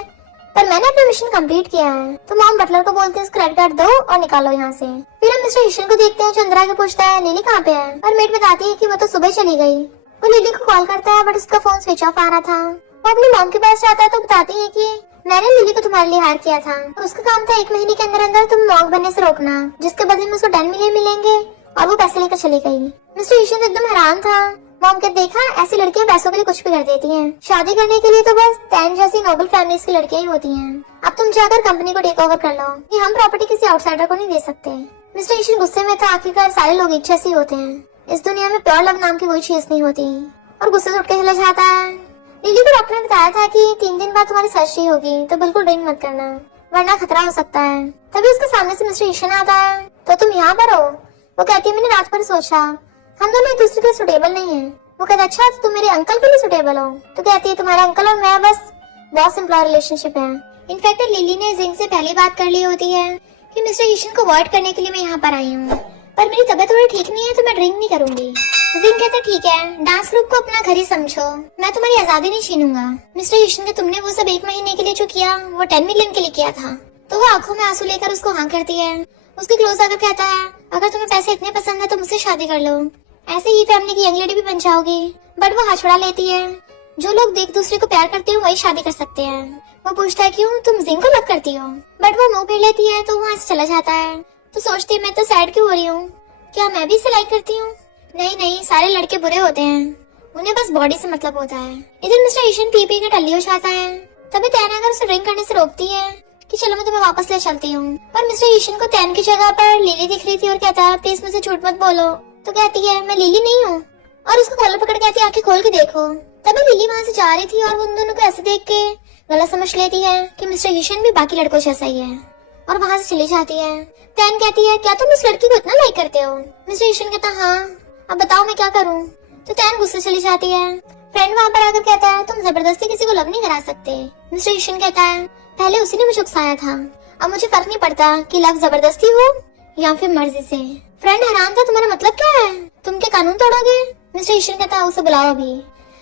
पर मैंने अपना मिशन कंप्लीट किया है। तो मॉम बटलर को बोलते हैं क्रेडिट कार्ड दो और निकालो यहाँ से। फिर हम मिस्टर ईशन को देखते हैं जो अंदर आके पूछता है लिली कहाँ पे है, और मेट बताती है कि वो तो सुबह चली गई। वो लिली को कॉल करता है बट उसका फोन स्विच ऑफ आ रहा था। वो अपनी मॉम के पास जाता है तो बताती है कि मैंने लिली को तुम्हारे लिए हायर किया था, उसका काम था 1 महीने के अंदर अंदर तुम मॉन्क बनने से रोकना, जिसके बदले में उसको 10 मिलियन मिलेंगे, और वो पैसे लेकर चली गई। मिस्टर ईशन एकदम हैरान था। मॉम के देखा ऐसी लड़कियां पैसों के लिए कुछ भी कर देती हैं, शादी करने के लिए तो बस टैन जैसी नोबल फैमिलीज की लड़कियां ही होती हैं। अब तुम जाकर कंपनी को टेक ओवर कर लो, ये हम प्रॉपर्टी किसी आउटसाइडर को नहीं दे सकते। मिस्टर ईशन गुस्से में था, आखिरकार सारे लोग एक जैसे होते हैं, इस दुनिया में प्योर लव नाम की कोई चीज नहीं होती, और गुस्से से उठ के चला जाता है। लिली को डॉक्टर ने बताया था कि 3 दिन बाद तुम्हारी सर्जरी होगी, तो बिल्कुल ड्रिंक मत करना वरना खतरा हो सकता है। तभी उसके सामने से मिस्टर ईशन आता है, तो तुम यहाँ पर हो। वो कहती है मैंने रात भर सोचा हम दोनों एक दूसरे के सुटेबल नहीं है। वो कहता अच्छा तो तुम मेरे अंकल के लिए सुटेबल हो। तो कहती है तुम्हारे अंकल और मैं बस बॉस एम्प्लॉय रिलेशनशिप है। इनफैक्ट लिली ने जिंग से पहले बात कर ली होती है कि मिस्टर ईशन को अवॉइड करने के लिए मैं यहाँ पर आई हूँ, पर मेरी तबीयत थोड़ी ठीक नहीं है तो मैं ड्रिंक नहीं करूंगी। जिंग कहता ठीक है, डांस ग्रुप को अपना घर ही समझो, मैं तुम्हारी आजादी नहीं छीनूंगा। मिस्टर ईशन के तुमने वो सब 1 महीने के लिए जो किया वो 10 मिलियन के लिए किया था। तो वो आंखों में आंसू लेकर उसको हाँ करती है। उसके क्लोज आकर कहता है अगर तुम्हें पैसे इतने पसंद है तो मुझसे शादी कर लो, ऐसे ही फैमिली की यंग लेडी भी बन जाओगी। बट वो हछड़ा लेती है, जो लोग एक दूसरे को प्यार करते हैं वही शादी कर सकते हैं। वो पूछता है क्यों तुम जिंग को लव करती हो, बट वो मुंह फेर लेती है तो वहाँ से चला जाता है। तो सोचती है मैं तो सैड क्यों हो रही हूँ, क्या मैं भी इसे लाइक करती हूँ। नहीं नहीं, सारे लड़के बुरे होते हैं, उन्हें बस बॉडी से मतलब होता है। इधर मिस्टर ईशन पी के टल्ली हो जाता है। तभी तैन आकर उसे ड्रिंक करने से रोकती है कि चलो मैं तुम्हें वापस ले चलती हूँ। पर मिस्टर ईशन को तैन की जगह पर लिली दिख रही थी और कहता है प्लीज मुझे झूठ मत बोलो। तो कहती है मैं लिली नहीं हूँ, और उसको कॉलर पकड़ कहती है आंखें खोल के देखो। तभी लिली वहाँ से जा रही थी और उन दोनों को ऐसे देख के गलत समझ लेती है कि मिस्टर ईशन भी बाकी लड़कों जैसा ही है, और वहाँ से चली जाती है। तैन कहती है क्या तुम इस लड़की को इतना लाइक करते हो। मिस्टर ईशन कहता हाँ, अब बताओ मैं क्या करूँ। तो तैन गुस्से चली जाती है। फ्रेंड वहाँ पर आकर कहता है तुम जबरदस्ती किसी को लव नहीं करा सकते। मिस्टर ईशन कहता है पहले उसी ने मुझे उकसाया था, अब मुझे फर्क नहीं पड़ता कि लव जबरदस्ती हो या फिर मर्जी से। फ्रेंड हैरान था तुम्हारा मतलब क्या है, तुम क्या कानून तोड़ोगे। मिस्टर ईशन कहता है उसे बुलाओ अभी।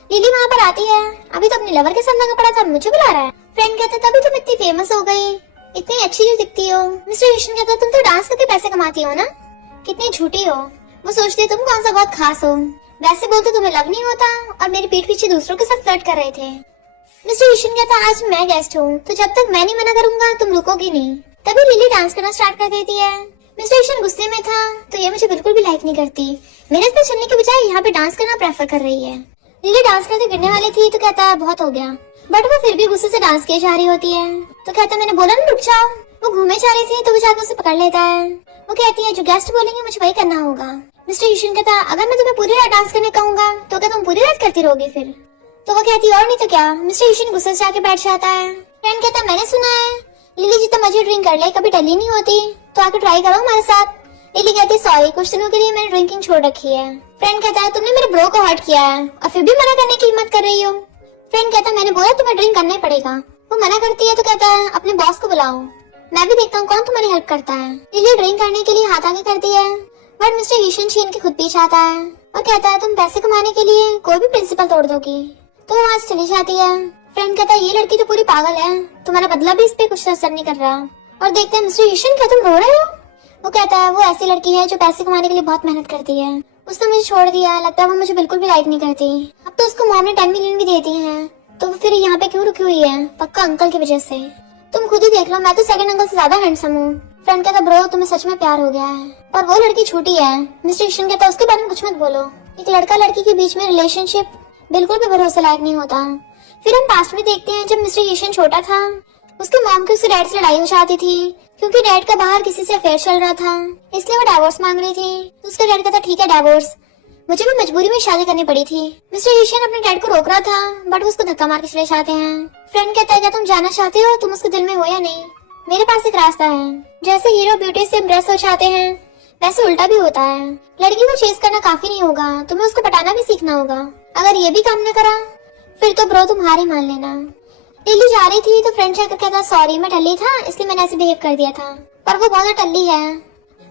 लिली वहाँ पर आती है, अभी तो अपने लवर के साथ लगा पड़ा था, मुझे बुला रहा है। फ्रेंड कहता तभी तुम इतनी फेमस हो गई, इतनी अच्छी जो दिखती हो। मिस्टर ईशन कहता तुम तो डांस करके पैसे कमाती हो ना, कितनी झूठी हो। वो सोचती है तुम कौन सा बहुत खास हो, वैसे बोलते तुम्हें लव नहीं होता और मेरी पीठ पीछे दूसरों के साथ फ्लर्ट कर रहे थे। मिस्टर ईशन कहता आज मैं गेस्ट हूँ तो जब तक मैं नहीं मना करूंगा तुम रुकोगी नहीं। तभी लिली डांस करना स्टार्ट कर देती है। मिस्टर ईशन गुस्से में था, तो ये मुझे बिल्कुल भी लाइक नहीं करती, मेरे साथ चलने के बजाय यहाँ पे डांस करना प्रेफर कर रही है। लिली डांस करते गिरने वाली थी तो कहता है बहुत हो गया, बट वो फिर भी गुस्से से डांस किए जा रही होती है। तो कहता मैंने बोला ना रुक जाओ। वो घूमे जा रही थी तो वो जाकर उसे पकड़ लेता है। वो कहती है जो गेस्ट बोलेंगे मुझे वही करना होगा। मिस्टर ईशन कहता अगर मैं तुम्हें पूरी रात डांस करने कहूंगा तो क्या तुम पूरी रात करती रहोगी फिर। तो वो कहती और नहीं तो क्या। मिस्टर ईशन गुस्से से जाके बैठ जाता है। फ्रेंड कहता मैंने सुना है लिली जितना मर्जी ड्रिंक कर ले कभी टली नहीं होती, तो आकर ट्राई करो हमारे साथ। लिली कहती सॉरी कुछ दिनों के लिए मैंने ड्रिंकिंग छोड़ रखी है। फ्रेंड कहता है तुमने मेरे ब्रो को हर्ट किया है और फिर भी मना करने की हिम्मत कर रही हो। फ्रेंड कहता मैंने बोला तुम्हें ड्रिंक करना ही पड़ेगा। वो मना करती है तो कहता है अपने बॉस को बुलाओ, मैं भी देखता हूँ कौन तुम्हारी हेल्प करता है। लिली ड्रिंक करने के लिए हाथ आगे करती है, बट मिस्टर ईशन छीन के खुद पीछे आता है और कहता है तुम पैसे कमाने के लिए कोई भी प्रिंसिपल तोड़ दोगी। तो वो वहाँ से चली जाती है। फ्रेंड कहता है ये लड़की तो पूरी पागल है, तुम्हारा बदला भी इस पे कुछ असर नहीं कर रहा। और देखते हैं मिस्टर ईशन क्या तुम रो रहे हो। वो कहता है वो ऐसी लड़की है जो पैसे कमाने के लिए बहुत मेहनत करती है, उसने मुझे छोड़ दिया, लगता है वो मुझे बिल्कुल भी लाइक नहीं करती। अब तो उसको मॉम ने 10 मिलियन भी दे दिए हैं, तो वो फिर यहाँ पे क्यों रुकी हुई है, पक्का अंकल की वजह से। तुम खुद ही देख लो मैं तो सेकंड अंकल से ज्यादा हैंडसम हूँ। फ्रेंड कहता ब्रो तुम्हें सच में प्यार हो गया है, पर वो लड़की छोटी है। मिस्टर ईशन कहता उसके बारे में कुछ मत बोलो, एक लड़का लड़की के बीच में रिलेशनशिप बिल्कुल भी भरोसे लायक नहीं होता। फिर हम पास्ट में देखते हैं जब मिस्टर ईशन छोटा था, उसके मॉम की उसके डैड से लड़ाई हो जाती थी क्योंकि डैड का बाहर किसी से अफेयर चल रहा था, इसलिए वो डाइवोर्स मांग रही थी। तो उसका डैड कहता ठीक है डाइवोर्स, मुझे भी मजबूरी में शादी करनी पड़ी थी। मिस्टर ईशन अपने डैड को रोक रहा था बट वो उसको धक्का मार के चले जाते हैं। फ्रेंड कहता है क्या तुम जाना चाहते हो, तुम उसके दिल में हो या नहीं, मेरे पास एक रास्ता है। जैसे हीरो ब्यूटी से इम्प्रेस हो जाते हैं वैसे उल्टा भी होता है, लड़की को चेस करना काफी नहीं होगा, तुम्हें उसको पटाना भी सीखना होगा। अगर ये भी काम न करा फिर तो ब्रो तुम हार ही मान लेना। लिली जा रही थी तो फ्रेंड जाकर कहता सॉरी मैं टल्ली था इसलिए मैंने ऐसे बिहेव कर दिया था, पर वो बहुत टल्ली है,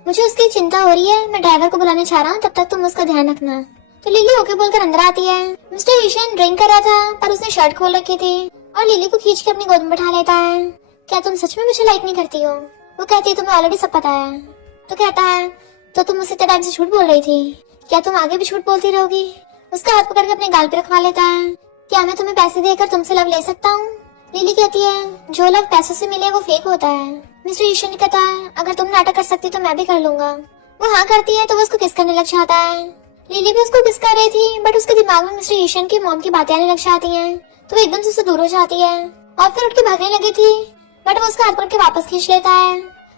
मुझे उसकी चिंता हो रही है, मैं ड्राइवर को बुलाने चाह रहा हूँ, तब तक तुम उसका ध्यान रखना। तो लिली ओके बोलकर अंदर आती है। मिस्टर ईशन ड्रिंक कर रहा था पर उसने शर्ट खोल रखी थी और लिली को खींच के अपनी गोद में बैठा लेता है। क्या तुम सच में मुझे लाइक नहीं करती हो? वो कहती है तुम्हें ऑलरेडी सब पता है। तो कहता है तो तुम मुझसे इतने टाइम से झूठ बोल रही थी, क्या तुम आगे भी झूठ बोलती रहोगी? उसका हाथ पकड़ के अपने गाल पे रखवा लेता है। क्या मैं तुम्हें पैसे देकर तुमसे लव ले सकता हूँ? लिली कहती है जो लव पैसों से मिले वो फेक होता है। मिस्टर ईशन कहता है अगर तुम नाटक कर सकती तो मैं भी कर लूंगा। वो हाँ करती है तो वो उसको किस करने लग जाता है। लिली भी उसको किस कर रही थी बट उसके दिमाग में मिस्टर ईशन की मॉम की बातें आने लग जाती हैं, तो वो एकदम से उससे दूर हो जाती है और फिर उठ के भागने लगी थी बट वो उसका हाथ पकड़ के वापस खींच लेता है।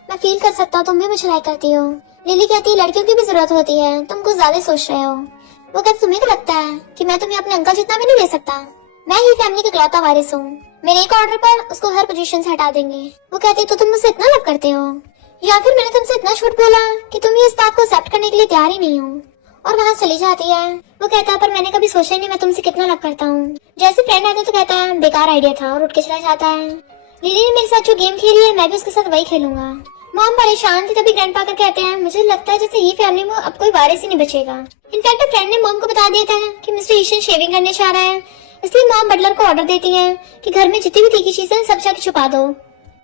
मैं फील कर सकता हूँ तुम भी मुझे लाइक करती हो। लिली कहती है लड़कियों की भी जरूरत होती है, तुम कुछ ज्यादा सोच रहे हो। वो कहती तुम्हें क्या लगता है कि मैं तुम्हें अपने अंकल जितना भी नहीं दे सकता? मैं ही फैमिली का इकलौता वारिस हूँ, मेरे एक ऑर्डर पर उसको हर पोजीशन से हटा देंगे। वो कहती तो तुम मुझसे इतना लव करते हो, या फिर मैंने तुमसे इतना झूठ बोला कि तुम इस बात को एक्सेप्ट करने के लिए तैयार ही नहीं हो, और वहाँ चली जाती है। वो कहता है पर मैंने कभी सोचा नहीं मैं तुमसे कितना लव करता हूँ। जैसे फ्रेंड आता तो कहता है बेकार आइडिया था और उठ के चला जाता है। लिली ने मेरे साथ जो गेम खेली है मैं भी उसके साथ वही खेलूंगा। मॉम परेशान थी तभी ग्रैंडपा कर कहते हैं मुझे लगता है जैसे ये फैमिली में अब कोई वारिस ही नहीं बचेगा। इनफैक्ट फ्रेंड ने मॉम को बता दिया था कि मिस्टर ईशन शेविंग करने जा रहा है, इसलिए मॉम बटलर को ऑर्डर देती है कि घर में जितनी भी तीखी चीजें सब जाके छुपा दो।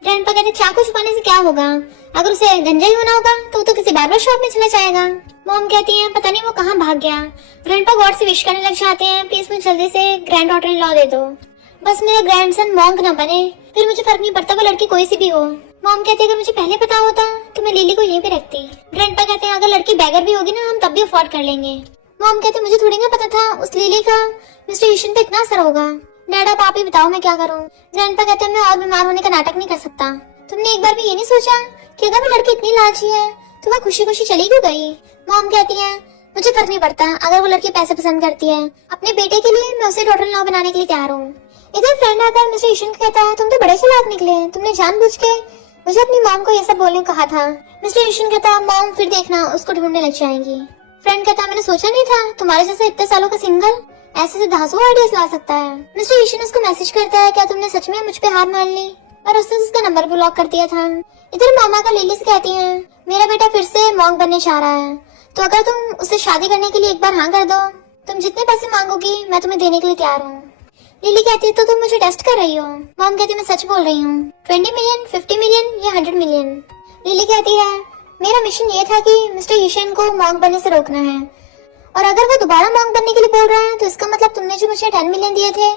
ग्रैंडपा कहते हैं चाकू छुपाने से क्या होगा, अगर उसे गंजा ही होना होगा तो वो तो किसी बार्बर शॉप में चला जाएगा। मॉम कहती है पता नहीं वो कहाँ भाग गया। ग्रैंडपा गॉड से विश करने लग जाते हैं प्लीज मुझे जल्दी से ग्रैंड डॉटर इन लॉ दे दो, बस मेरा ग्रैंडसन मॉन्क न बने, फिर मुझे फर्क नहीं पड़ता वो लड़की कोई सी भी हो। मॉम कहते हैं अगर मुझे पहले पता होता तो मैं लिली को यहीं पे रखती। ग्रैंडपा कहते हैं अगर लड़की बैगर भी होगी ना हम तब भी अफोर्ड कर लेंगे। मॉम कहते हैं मुझे थोड़ी ना पता था उस लिली का मिस्टर ईशन पे इतना असर होगा। डैड आप ही बताओ मैं क्या करूँ? ग्रैंडपा कहते हैं मैं और बीमार होने का नाटक नहीं कर सकता। तुमने एक बार भी ये नहीं सोचा कि अगर वो लड़की इतनी लालची है तो वह खुशी खुशी चली क्यों गई? मॉम कहती है मुझे फर्क नहीं पड़ता, अगर वो लड़की पैसे पसंद करती है अपने बेटे के लिए मैं उसे डॉटर इन लॉ बनाने के लिए तैयार हूँ। इधर फ्रेंड आकर मिस्टर ईशन कहता है तुम तो बड़े चालाक निकले, तुमने जानबूझ के मुझे अपनी मॉम को ये सब बोलने को कहा था। मिस्टर ईशन कहता है मॉम फिर देखना उसको ढूंढने लग जाएंगी। फ्रेंड कहता मैंने सोचा नहीं था तुम्हारे जैसा इतने सालों का सिंगल ऐसे से धांसू आइडियाज ला सकता है। मिस्टर ईशन उसको मैसेज करता है क्या तुमने सच में मुझ पे हार मान ली, और उसने उसका नंबर ब्लॉक कर दिया था। इधर मामा का लिली से कहती है मेरा बेटा फिर से मॉन्क बनने चाह रहा है, तो अगर तुम उससे शादी करने के लिए एक बार हाँ कर दो, तुम जितने पैसे मांगोगी मैं तुम्हें देने के लिए तैयार हूँ। लिली कहती है तो तुम मुझे टेस्ट कर रही हो? मॉम कहती है मैं सच बोल रही हूँ। 20 मिलियन, 50 मिलियन या 100 मिलियन? लिली कहती है मेरा मिशन ये था कि मिस्टर ईशन को मॉन्क बनने से रोकना है, और अगर वो दोबारा मॉन्क बनने के लिए बोल रहा है तो इसका मतलब तुमने जो मुझे 10 मिलियन दिए थे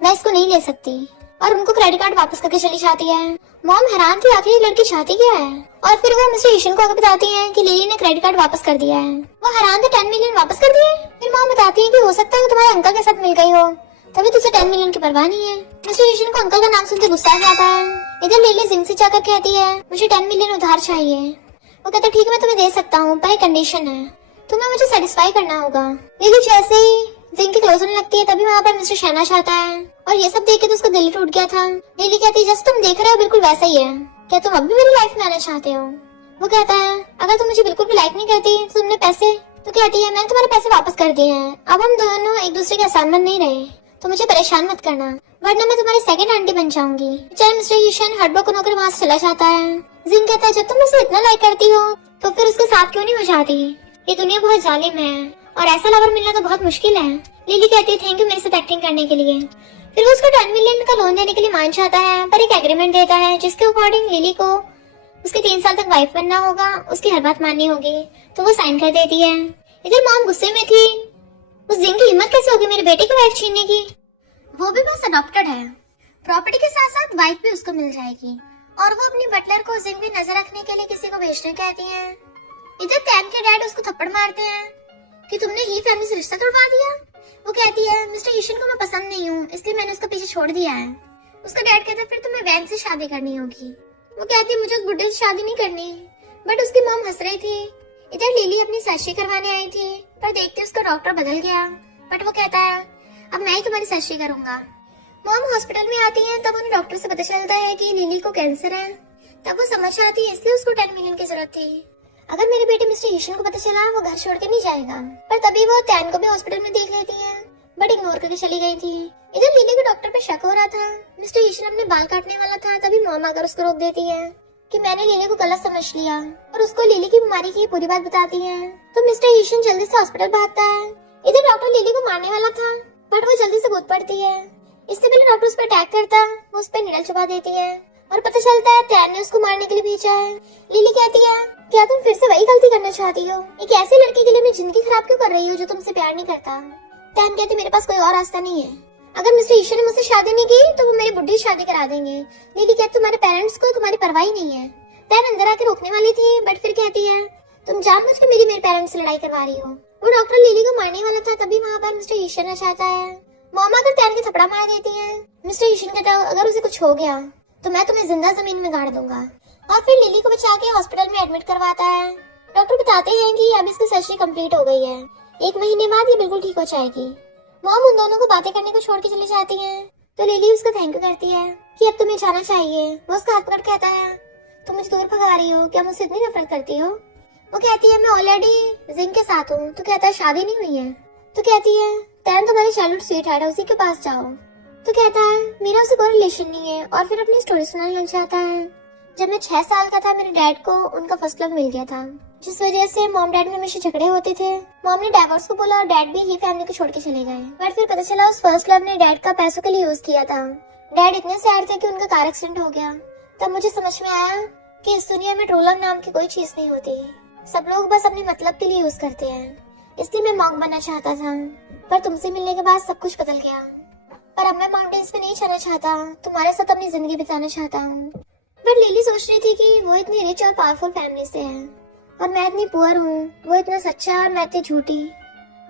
मैं इसको नहीं ले सकती, और उनको क्रेडिट कार्ड वापस करके चली जाती है। मॉम हैरान थी आखिर लड़की चाहती क्या है, और फिर वो मिस्टर ईशन को आगे बताती है कि लिली ने क्रेडिट कार्ड वापस कर दिया है। वो हैरान थे 10 मिलियन वापस कर दिए। फिर मॉम बताती है कि हो सकता है वो तुम्हारे अंकल के साथ मिल गई हो, तभी तुझे 10 मिलियन की परवाह नहीं है। मिस्टर ईशन को अंकल का नाम सुनते गुस्सा आ जाता है। इधर लिली जिंग से जाकर कहती है मुझे 10 मिलियन उधार चाहिए। वो कहता ठीक है मैं तुम्हें दे सकता हूँ पर एक कंडीशन है, तुम्हें मुझे सेटिस्फाई करना होगा। लिली जैसे ही जिंग के क्लोज होने लगती है तभी वहाँ पर मिस्टर शहनाज आता है, और ये सब देख के तो उसका दिल टूट गया था। लिली कहती है जैसे तुम देख रहे हो बिल्कुल वैसा ही है, क्या तुम अब भी मेरी लाइफ में आना चाहते हो? वो कहता है अगर तुम मुझे बिल्कुल भी लाइक नहीं करती तो तुमने पैसे, तो कहती है मैंने तुम्हारे पैसे वापस कर दिए हैं, अब हम दोनों एक दूसरे के असानमन नहीं रहे, तो मुझे परेशान मत करना वरना मैं तुम्हारी सेकंड आंटी बन जाऊंगी। बेचारा मिस्टर ईशन हटबोकन होकर वहाँ से चला जाता है। जिंग कहता है जब तुम मुझे इतना लाइक करती हो तो फिर उसके साथ क्यों नहीं हो जाती? ये दुनिया बहुत जालिम है और ऐसा लवर मिलना तो बहुत मुश्किल है। लिली कहती है थैंक यू मेरे साथ एक्टिंग करने के लिए। फिर वो उसको 10 मिलियन का लोन देने के लिए मान जाता है, पर एक एग्रीमेंट देता है जिसके अकॉर्डिंग लिली को उसके 3 साल तक वाइफ बनना होगा, उसकी हर बात माननी होगी, तो वो साइन कर देती है। इधर मॉम गुस्से में थी, उस जिंग की हिम्मत कैसे होगी मेरे बेटे की वाइफ छीनने की, वो भी बस अडॉप्टेड है, प्रॉपर्टी के साथ साथ वाइफ भी उसको मिल जाएगी। और वो अपनी बटलर को जिंग भी नजर रखने के लिए किसी को भेजने कहती है। इधर टैम के डैड उसको थप्पड़ मारते हैं कि तुमने ही फैमिली से रिश्ता तोड़वा दिया। वो कहती है मिस्टर ईशन को मैं पसंद नहीं हूँ, इसलिए मैंने उसका पीछे छोड़ दिया है। उसका डैड कहता है फिर तुम्हें वैन से शादी करनी होगी। वो कहती है मुझे उस बुड्ढे से शादी नहीं करनी। बट उसकी मॉम हंस रही थी। इधर लिली अपनी सर्जरी करवाने आई थी, पर देखते उसका डॉक्टर बदल गया। बट वो कहता है अब मैं ही तुम्हारी सर्जरी करूंगा। मॉम हॉस्पिटल में आती है, तब उन्हें डॉक्टर से पता चलता है कि लिली को कैंसर है। तब वो समझ आती है इसलिए उसको 10 मिलियन की जरूरत थी। अगर मेरे बेटे मिस्टर ईशन को पता चला वो घर छोड़ के नहीं जाएगा। पर तभी वो टैन को भी हॉस्पिटल में देख लेती है, बट इग्नोर करके चली गई थी। इधर लिली को डॉक्टर पे शक हो रहा था। मिस्टर ईशन अपने बाल काटने वाला था, तभी मॉम आकर उसको रोक देती है कि मैंने लिली को गलत समझ लिया, और उसको लिली की बीमारी की पूरी बात बताती है। तो मिस्टर ईशन जल्दी से हॉस्पिटल भागता है। इधर डॉक्टर लिली को मारने वाला था, बट वो जल्दी से कूद पड़ती है। इससे पहले डॉक्टर उस पर अटैक करता, वो उस पर निडल चुबा देती है, और पता चलता है टैन ने उसको मारने के लिए भेजा है। लिली कहती है क्या तुम फिर से वही गलती करना चाहती हो? एक ऐसे लड़के के लिए अपनी जिंदगी खराब क्यों कर रही हो जो तुमसे प्यार नहीं करता? टैन कहती मेरे पास कोई और रास्ता नहीं है। अगर मिस्टर ईशन ने मुझसे शादी नहीं की तो वो मेरी बुढ़ी शादी करा देंगे। लिली कहती तुम्हारे पेरेंट्स को तुम्हारी परवाह ही नहीं है। टैन अंदर आके रोकने वाली थी, बट फिर कहती है तुम जानबूझ के मेरे पेरेंट्स से लड़ाई करवा रही हो। वो डॉक्टर लिली को मारने वाला था, तभी वहाँ पर मिस्टर ईशन आ जाता है। मॉम आकर टैन के थपड़ा मार देती है। मिस्टर ईशन कहता है अगर उसे कुछ हो गया तो मैं तुम्हें जिंदा जमीन में गाड़ दूंगा, और फिर लिली को बचा के हॉस्पिटल में एडमिट करवाता है। डॉक्टर बताते हैं कि अब इसकी सर्जरी कंप्लीट हो गई है, 1 महीने बाद ये बिल्कुल ठीक हो जाएगी। मॉम उन दोनों को बातें करने को छोड़ के चली जाती है, तो लिली उसको थैंक यू करती है कि अब तुम्हें जाना चाहिए। वो उसका हाथ पकड़ कहता है तुम मुझे दूर भगा रही हो, क्या मुझसे इतनी नफरत करती हो? वो कहती है मैं ऑलरेडी जिंग के साथ हूँ। तो कहता है शादी नहीं हुई है। तो कहती है टैन तुम्हारी चाइल्डहुड स्वीट हार्ट है, उसी के पास जाओ। तो कहता है मेरा उससे कोई रिलेशन नहीं है, और फिर अपनी स्टोरी सुनाने लग जाता है। जब मैं 6 साल का था मेरे डैड को उनका फर्स्ट लव मिल गया था, जिस वजह से मॉम डैड में हमेशा झगड़े होते थे। मॉम ने डाइवोर्स को बोला और डैड भी ही फैमिली को छोड़ के चले गए। बट फिर पता चला उस फर्स्ट लव ने डैड का पैसों के लिए यूज किया था। डैड इतने सैड थे कि उनका कार एक्सीडेंट हो गया। तब मुझे समझ में आया कि इस दुनिया में ट्रू लव नाम की कोई चीज नहीं होती, सब लोग बस अपने मतलब के लिए यूज करते हैं। इसलिए मैं मॉन्क बनना चाहता था, पर तुमसे मिलने के बाद सब कुछ बदल गया। पर अब मैं माउंटेन्स में नहीं जाना चाहता, तुम्हारे साथ अपनी जिंदगी बिताना चाहता हूँ। बट लिली सोच रही थी कि वो इतनी रिच और पावरफुल फैमिली से है, और मैं इतनी पुअर हूँ। वो इतना सच्चा और मैं इतनी झूठी,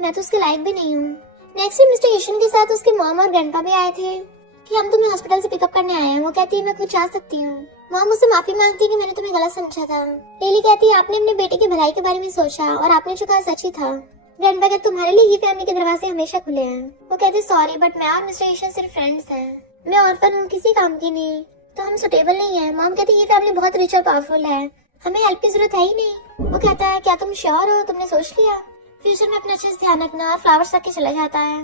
मैं तो उसके लायक भी नहीं हूँ। नेक्स्ट डे मिस्टर ईशन के साथ उसके मॉम और ग्रैंडपा भी आए थे कि हम तुम्हें हॉस्पिटल से पिकअप करने आए हैं। वो कहती है मैं खुद जा सकती हूँ। मॉम मुझसे माफी मांगती है कि मैंने तुम्हें गलत समझा था। लिली कहती है आपने अपने बेटे की भलाई के बारे में सोचा, और आपने जो कहा सच ही था। ग्रैंडपा कहते तुम्हारे लिए ये फैमिली के दरवाजे हमेशा खुले हैं। वो कहते सॉरी, बट मैं और मिस्टर ईशन सिर्फ फ्रेंड्स हैं। मैं ऑर्फन हूँ, किसी काम की नहीं, तो हम सुटेबल नहीं है। मॉम कहती ये फैमिली बहुत रिच और पावरफुल है, हमें हेल्प की जरूरत है ही नहीं। वो कहता है क्या तुम श्योर हो, तुमने सोच लिया? फ्यूचर में अपना अच्छे से ध्यान रखना। और फ्लावर्स रख के चला जाता है।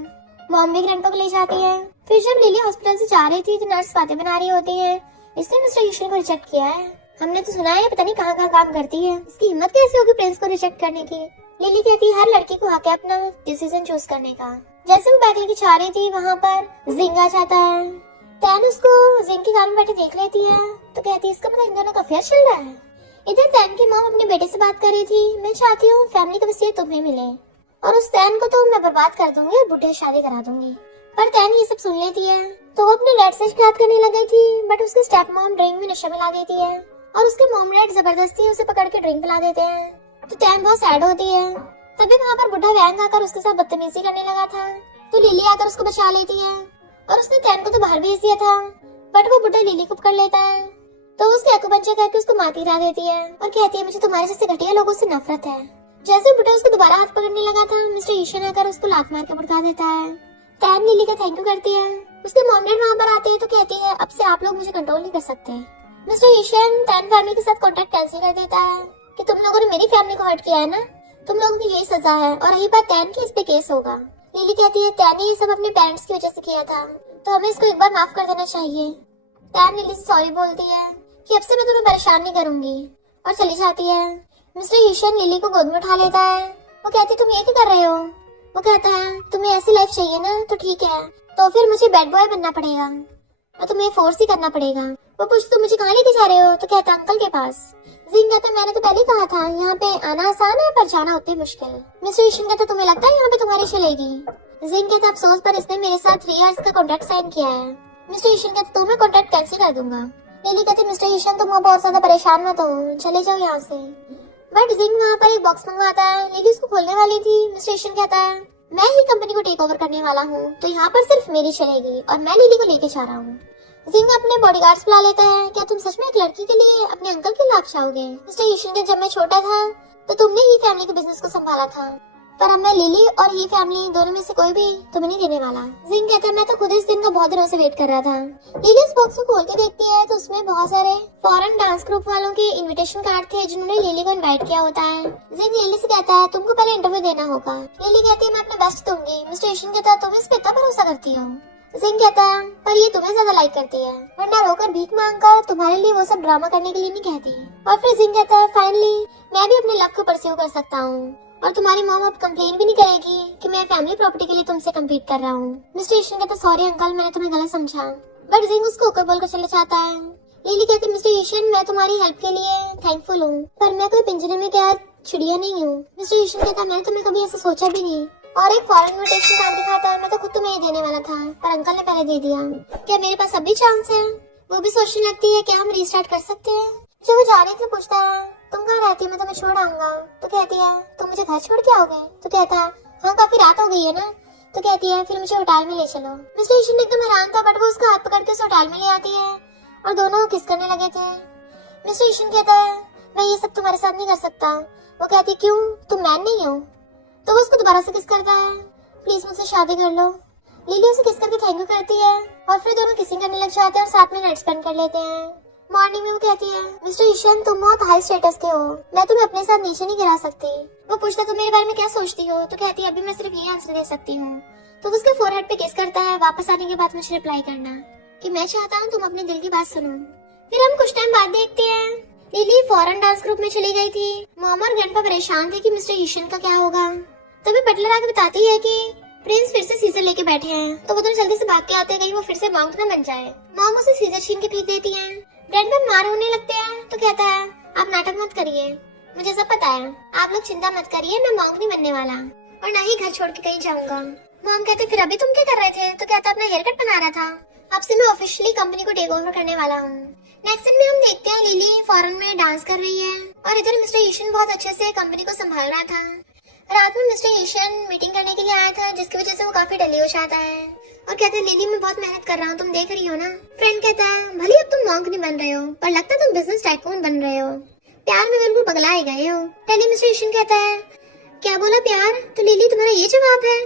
मॉम भी ग्रैंडपा को ले जाती है। फिर जब लिली हॉस्पिटल से जा रही थी तो नर्स बातें बना रही होती है इसने मिस्टर ईशन को रिजेक्ट किया है। हमने तो सुना है पता नहीं कहाँ काम करती है, इसकी हिम्मत कैसे होगी प्रिंस को रिजेक्ट करने की। लिली कहती है हर लड़की को हक है अपना डिसीजन चूज करने का। जैसे वो बैग लेके जा रही थी वहाँ पर जिंग आ जाता है। टैन उसको जिंग के कार में बैठे देख लेती है, तो कहती है इसका मतलब इन दोनों का अफेयर चल रहा है। इधर टैन की मॉम अपने बेटे से बात कर रही थी, मैं चाहती हूँ फैमिली का वसीयत तुम्हें मिले, और उस टैन को तो मैं बर्बाद कर दूंगी और बुढ़े शादी करा दूंगी। पर टैन ये सब सुन लेती है, तो वो अपने डैड से शिकायत करने लग गई थी। बट उसकी स्टेप मॉम ड्रिंक में नशा मिला देती है, और उसके मॉम डैड जबरदस्ती उसे पकड़ के ड्रिंक पिला देते हैं। तो टैन बहुत सैड होती है। तभी वहाँ पर बुढ़ा वैंग आकर उसके साथ बदतमीजी करने लगा था, तो लिली आकर उसको बचा लेती है, और उसने टैन को तो बाहर भेज दिया था। बट वो बुढ़ा लिली को पकड़ लेता है, तो उसके एक्यूपंक्चर करके उसको मार गिरा देती है, और कहती है मुझे तुम्हारे जैसे घटिया लोगों से नफरत है। जैसे बुढ़ा उसको दोबारा हाथ पकड़ने लगा था, मिस्टर ईशन आकर उसको लात मार के भड़का देता है। टैन लिली का थैंक यू करती है। उसके मॉम डैड वहाँ पर आते हैं, तो कहती है अब से आप लोग मुझे कंट्रोल नहीं कर सकते। मिस्टर ईशन टैन फैमिली के साथ कॉन्ट्रैक्ट कैंसिल कर देता है कि तुम लोगों ने मेरी फैमिली को हर्ट किया है ना, तुम लोगों की यही सजा है, और रही बात टैन की, इस पे केस होगा। लिली कहती है टैन ने ये सब अपने पेरेंट्स की वजह से किया था, तो हमें इसको एक बार माफ कर देना चाहिए। टैन लिली से सॉरी बोलती है कि अब से मैं तुम्हें परेशान नहीं करूंगी, और चली जाती है। मिस्टर ईशन लिली को गोद में उठा लेता है। वो कहती तुम ये क्या कर रहे हो? वो कहता है तुम्हें ऐसी लाइफ चाहिए ना, तो ठीक है, तो फिर मुझे बैड बॉय बनना पड़ेगा और तुम्हें फोर्स ही करना पड़ेगा। वो पूछती तुम मुझे कहाँ लेके जा रहे हो? तो कहता अंकल के पास। जिंग कहता मैंने तो पहले ही कहा था यहाँ पे आना आसान है पर जाना उतनी मुश्किल। मिस्टर ईशन कहता तुम्हें लगता है यहाँ पे तुम्हारी चलेगी? जिंग कहता अफसोस पर इसने मेरे साथ 3 इयर्स का कॉन्ट्रैक्ट साइन किया है। मिस्टर ईशन कहता तो मैं कॉन्ट्रैक्ट कैंसिल कर दूंगा। लिली कहती मिस्टर ईशन तुम बहुत ज्यादा परेशान मत हो, चले जाओ यहाँ से। बट जिंग वहाँ पर एक बॉक्स मंगवाता है। लिली उसको खोलने वाली थी। मिस्टर ईशन कहता है मैं ही कंपनी को टेक ओवर करने वाला हूँ, तो यहाँ पर सिर्फ मेरी चलेगी और मैं लिली को लेके जा रहा हूँ। जिंग अपने बॉडीगार्ड्स बुला लेता है। क्या तुम सच में एक लड़की के लिए अपने अंकल की लाख चाहोगे? मिस्टर ईशन, जब मैं छोटा था तो तुमने ही फैमिली के बिजनेस को संभाला था, पर अब मैं लिली और ही फैमिली दोनों में से कोई भी तुम्हें नहीं देने वाला। जिंग कहता है मैं तो खुद इस दिन का बहुत दिनों से वेट कर रहा था। लिली इस बॉक्स को खोल के देखती है तो उसमें बहुत सारे फॉरेन डांस ग्रुप वालों के इनविटेशन कार्ड थे जिन्होंने लिली को इनवाइट किया होता है। जिंग लिली से कहता है तुमको पहले इंटरव्यू देना होगा। लिली कहती है मैं अपना बेस्ट दूंगी। मिस्टर ईशन कहता है तुम इस पे इतना भरोसा करती हो? जिंग कहता है पर ये तुम्हें ज्यादा लाइक करती है, वरना रोकर भीख मांगकर तुम्हारे लिए वो सब ड्रामा करने के लिए नहीं कहती। और फिर जिंग कहता है फाइनली मैं भी अपने लव को परस्यू कर सकता हूँ और तुम्हारी मॉम अब कंप्लेन भी नहीं करेगी कि मैं फैमिली प्रॉपर्टी के लिए तुमसे कम्पीट कर रहा हूँ। मिस्टर ईशन कहता सॉरी अंकल, मैंने तुम्हें गलत समझा। बट जिंग उसको ऊपर बोलकर चले जाता है। लिली कहती मिस्टर ईशन मैं तुम्हारी हेल्प के लिए थैंकफुल हूँ, पर मैं कोई पिंजरे में कैद चिड़िया नहीं हूँ। मिस्टर ईशन कहता मैंने तुम्हें कभी ऐसा सोचा भी नहीं। और एक फॉरेन इनविटेशन कार्ड दिखाता है। मैं तो खुद तुम्हें देने वाला था पर अंकल ने पहले दे दिया। क्या मेरे पास अभी चांस है? वो भी सोचने लगती है क्या हम रीस्टार्ट कर सकते हैं। जब वो जा रही थी पूछता है तुम कहाँ रहती है, मैं तुम्हें छोड़ आऊंगा। तो कहती है तुम मुझे घर छोड़ के आओगे? तो कहता है हाँ काफी रात हो गई है ना। तो कहती है फिर मुझे होटल में ले चलो। मिस्टर ईशन एकदम हैरान था बट वो उसका हाथ पकड़ के उस होटल में ले आती है और दोनों किस करने लगे थे। मिस्टर ईशन कहता है मैं ये सब तुम्हारे साथ नहीं कर सकता। वो कहती क्यों, तुम मैन नहीं हो? तो वो उसको दोबारा से किस करता है, प्लीज मुझसे शादी कर लो। लिली उसे किस करके थैंक यू करती है और फिर दोनों किसिंग करने लग जाते हैं और साथ में नाइट स्पेंड कर लेते हैं। मॉर्निंग में वो कहती है मिस्टर ईशन तुम बहुत हाई स्टेटस के हो, मैं तुम्हें अपने साथ नीचे नहीं गिरा सकती। वो पूछता तुम मेरे बारे में क्या सोचती हो? तो कहती है अभी मैं सिर्फ ये आंसर दे सकती हूँ। तो वो उसके फोरहेड पे किस करता है। वापस आने के बाद मुझे रिप्लाई करना कि मैं चाहता हूँ तुम अपने दिल की बात सुनो। फिर हम कुछ टाइम बाद देखते हैं लिली फॉरेन डांस ग्रुप में चली गई थी। मॉम और ग्रैंडपा परेशान थे कि मिस्टर ईशन का क्या होगा। तभी बटलर आके बताती है कि प्रिंस फिर से सीजर लेके बैठे हैं। तो वो दोनों जल्दी से भाग के आते हैं कहीं वो फिर से मॉन्क न बन जाए। मॉम उसे सीजर छीन के फेंक देती है। ग्रैंडपा मार होने लगते हैं तो कहता है आप नाटक मत करिए, मुझे सब पता है, आप लोग चिंता मत करिए, मैं मॉन्क नहीं बनने वाला और ना ही घर छोड़ के कहीं जाऊंगा। मॉम कहते फिर अभी तुम क्या कर रहे थे? तो कहता अपना हेयर कट बना रहा था, अब से मैं ऑफिशियली कंपनी को टेक ओवर करने वाला हूँ। नेक्स्ट सीन में हम देखते हैं लिली फॉरेन में डांस कर रही है और इधर मिस्टर ईशन बहुत अच्छे से कंपनी को संभाल रहा था। रात में मिस्टर ईशन मीटिंग करने के लिए आया था जिसकी वजह से वो काफी डली हो जाता है और कहते हैं लिली मैं बहुत मेहनत कर रहा हूँ, तुम देख रही हो ना। फ्रेंड कहता है भले अब तुम मॉन्क नहीं बन रहे हो पर लगता तुम बिजनेस टाइकून बन रहे हो, प्यार में बिल्कुल पगलाए गए हो। पहले मिस्टर ईशन कहता है क्या बोला प्यार? तो लिली तुम्हारा ये जवाब है?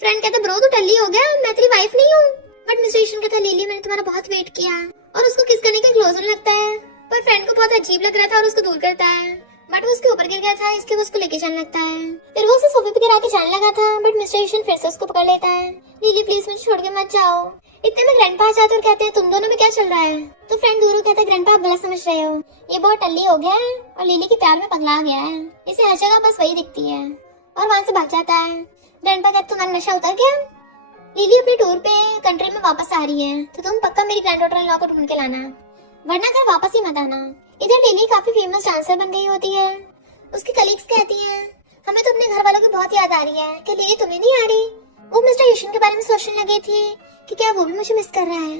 फ्रेंड कहता ब्रो तो टल्ली हो गया, मैं तेरी वाइफ नहीं हूँ। बट मिस्टर ईशन कहता लिली मैंने तुम्हारा बहुत वेट किया और उसको किस करने का क्लोजर लगता है पर फ्रेंड को बहुत अजीब लग रहा था और उसको दूर करता है बट वो उसके ऊपर गिर गया था इसलिए वो उसको लेके जाने लगता है। फिर वो उसे सोफे पे गिरा के जाने लगा था बट मिस्टर ईशन फिर से उसको पकड़ लेता है। लिली प्लीज मुझे छोड़ के मत जाओ। इतने में ग्रैंडपा आ जाते और कहते हैं तुम दोनों में क्या चल रहा है? तो फ्रेंड दूर कहता है ग्रैंडपा आप गलत समझ रहे हो, ये बहुत टल्ली हो गया है और लिली के प्यार में पगला गया है, इसे हर जगह बस वही दिखती है और वहाँ से भाग जाता है। ग्रैंडपा कहते तुम्हारा नशा उतर गया? लिली अपने टूर पे कंट्री में वापस आ रही है तो तुम पक्का मेरी ग्रैंडडॉटर इन लॉ को ढूंढ के लाना वरना घर वापस ही मत आना। इधर लिली काफी फेमस डांसर बन गई होती है। उसकी कलीग्स कहती है हमें तो अपने घर वालों की बहुत याद आ रही है, क्या लिली तुम्हें नहीं आ रही? वो मिस्टर ईशन के बारे में सोचने लगी थी कि क्या वो भी मुझे मिस कर रहा है।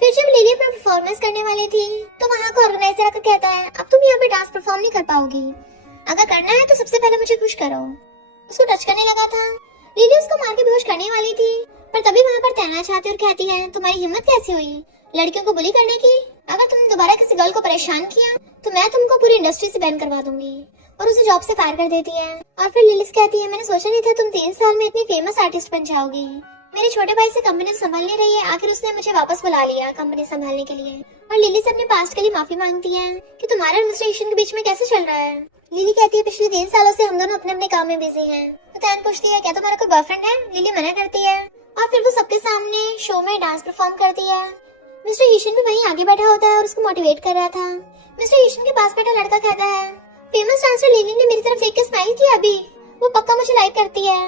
फिर जब लिली अपना परफॉर्मेंस करने वाली थी तो वहाँ का ऑर्गेनाइजर आकर कहता है अब तुम यहाँ पे डांस परफॉर्म नहीं कर पाओगी, अगर करना है तो सबसे पहले मुझे खुश करो। उसको टच करने लगा था। लिली उसको मार के बेहोश करने वाली थी पर तभी वहाँ पर तैना चाहती और कहती है तुम्हारी हिम्मत कैसे हुई लड़कियों को बुली करने की? अगर तुमने दोबारा किसी गर्ल को परेशान किया तो मैं तुमको पूरी इंडस्ट्री से बैन करवा दूंगी और उसे जॉब से फायर कर देती है। और फिर लिलिस कहती है मैंने सोचा नहीं था तुम 3 साल में इतनी फेमस आर्टिस्ट बन जाओगी। मेरे छोटे भाई से कंपनी संभाल नहीं रही है, आखिर उसने मुझे वापस बुला लिया कंपनी संभालने के लिए। और लिली से अपने पास्ट के लिए माफी मांगती है कि तुम्हारे और मिस्टर ईशन के बीच में कैसे चल रहा है। लिली कहती है पिछले 3 सालों से हम दोनों अपने अपने काम में बिजी हैं। तो तैन पूछती है क्या तुम्हारा कोई बॉयफ्रेंड है? लिली मना करती है और फिर वो सबके सामने शो में डांस परफॉर्म करती है। मिस्टर ईशन भी वहीं आगे बैठा होता है और उसको मोटिवेट कर रहा था। मिस्टर ईशन के पास बैठा लड़का कहता है फेमस डांसर लिली ने मेरी तरफ देख के स्माइल किया, अभी वो पक्का मुझे लाइक करती है।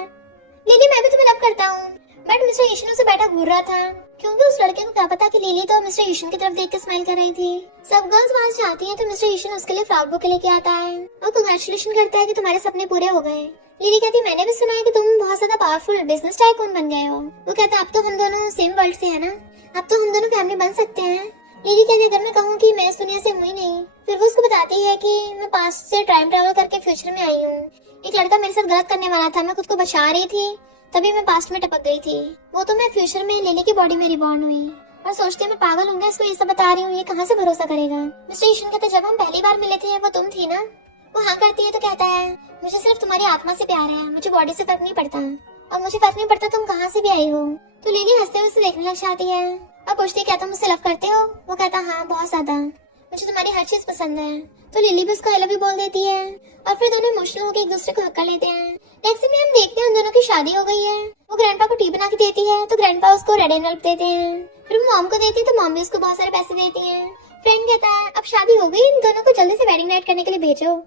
लिली मैं भी तुम्हें लव करता हूँ। बट मिस्टर ईशन उसे बैठा घूर रहा था क्योंकि उस लड़के को क्या पता कि लिली तो मिस्टर ईशन की तरफ देख के स्माइल कर रही थी। सब गर्ल्स वहाँ से आती हैं तो मिस्टर ईशन उसके लिए फ्लावर बुके लेके आता है और कांग्रेचुलेशन करता है कि तुम्हारे सपने पूरे हो गए। लिली कहती मैंने भी सुना है कि तुम बहुत ज्यादा पावरफुल बिजनेस टाइकून बन गए हो। वो कहता अब तो हम दोनों सेम वर्ल्ड से है ना, अब तो हम दोनों फैमिली बन सकते हैं। लिली कहती अगर मैं कहूँ कि मैं इस दुनिया से हुई नहीं। फिर वो उसको बताती है कि मैं पास्ट से टाइम ट्रेवल करके फ्यूचर में आई हूँ। एक लड़का मेरे साथ गलत करने वाला था, मैं खुद को बचा रही थी तभी मैं पास्ट में टपक गई थी। वो तो मैं फ्यूचर में लिली की बॉडी में रिबॉर्न हुई और सोचते मैं पागल हूँ, इसको ये सब बता रही हूँ, ये कहाँ से भरोसा करेगा। मिस्टर ईशन कहता जब हम पहली बार मिले थे वो तुम थी ना। वो हाँ करती है तो कहता है मुझे सिर्फ तुम्हारी आत्मा से प्यार है, मुझे बॉडी से फर्क नहीं पड़ता और मुझे फर्क नहीं पड़ता तुम कहाँ से भी आई हो। तो लिली हंसते हुए उसे देखने लग जाती है और पूछती है क्या तुम मुझसे लव करते हो। वो कहता हाँ बहुत ज्यादा, मुझे तुम्हारी हर चीज पसंद है। तो लिली भी उसको आई लव यू बोल देती है और फिर दोनों इमोशनल होकर एक दूसरे को हक कर लेते हैं। नेक्स्ट में हम देखते हैं उन दोनों की शादी हो गई है। वो ग्रैंडपा को टी बना के देती है तो ग्रैंडपा उसको रेड एनवलप देते हैं। फिर वो मॉम को देती है तो मॉम भी उसको बहुत सारे पैसे देती है। फ्रेंड कहता है अब शादी हो गई, इन दोनों को जल्दी से वेडिंग नाइट करने के लिए भेजो।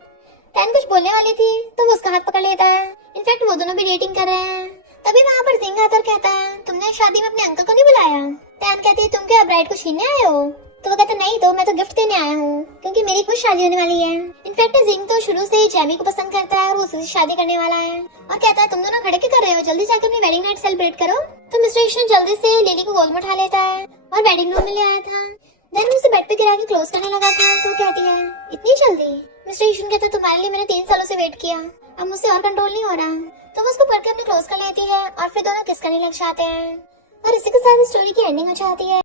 टैन कुछ बोलने वाली थी तो वो उसका हाथ पकड़ लेता है। इनफैक्ट वो दोनों भी डेटिंग कर रहे हैं। तभी वहाँ पर जिंग आता और कहता है तुमने शादी में अपने अंकल को नहीं बुलाया। टैन कहती है तुम क्या ब्राइड को छीनने आए हो। तो वो कहता नहीं तो मैं तो गिफ्ट देने आया हूँ क्योंकि मेरी खुद शादी होने वाली है। इनफैक्ट जिंग तो शुरू से ही जैमी को पसंद करता है और उसी से शादी करने वाला है और कहता है तुम दोनों खड़े क्या कर रहे हो, जल्दी जाकर अपनी वेडिंग नाइट सेलिब्रेट करो। तो मिस्टर ईशन जल्दी से लिली को गोद में उठा लेता है और वेडिंग रूम में ले आया था। देन उसे बेड पे गिरा के क्लोज करने लगा था तो कहती है इतनी जल्दी। मिस्टर ईशन कहता तुम्हारे लिए मैंने 3 सालों से वेट किया, अब मुझसे और कंट्रोल नहीं हो रहा। तो वो उसको पढ़ के अपने क्लोज कर लेती है और फिर दोनों किस करने लग जाते हैं और इसी के साथ स्टोरी की एंडिंग हो जाती है।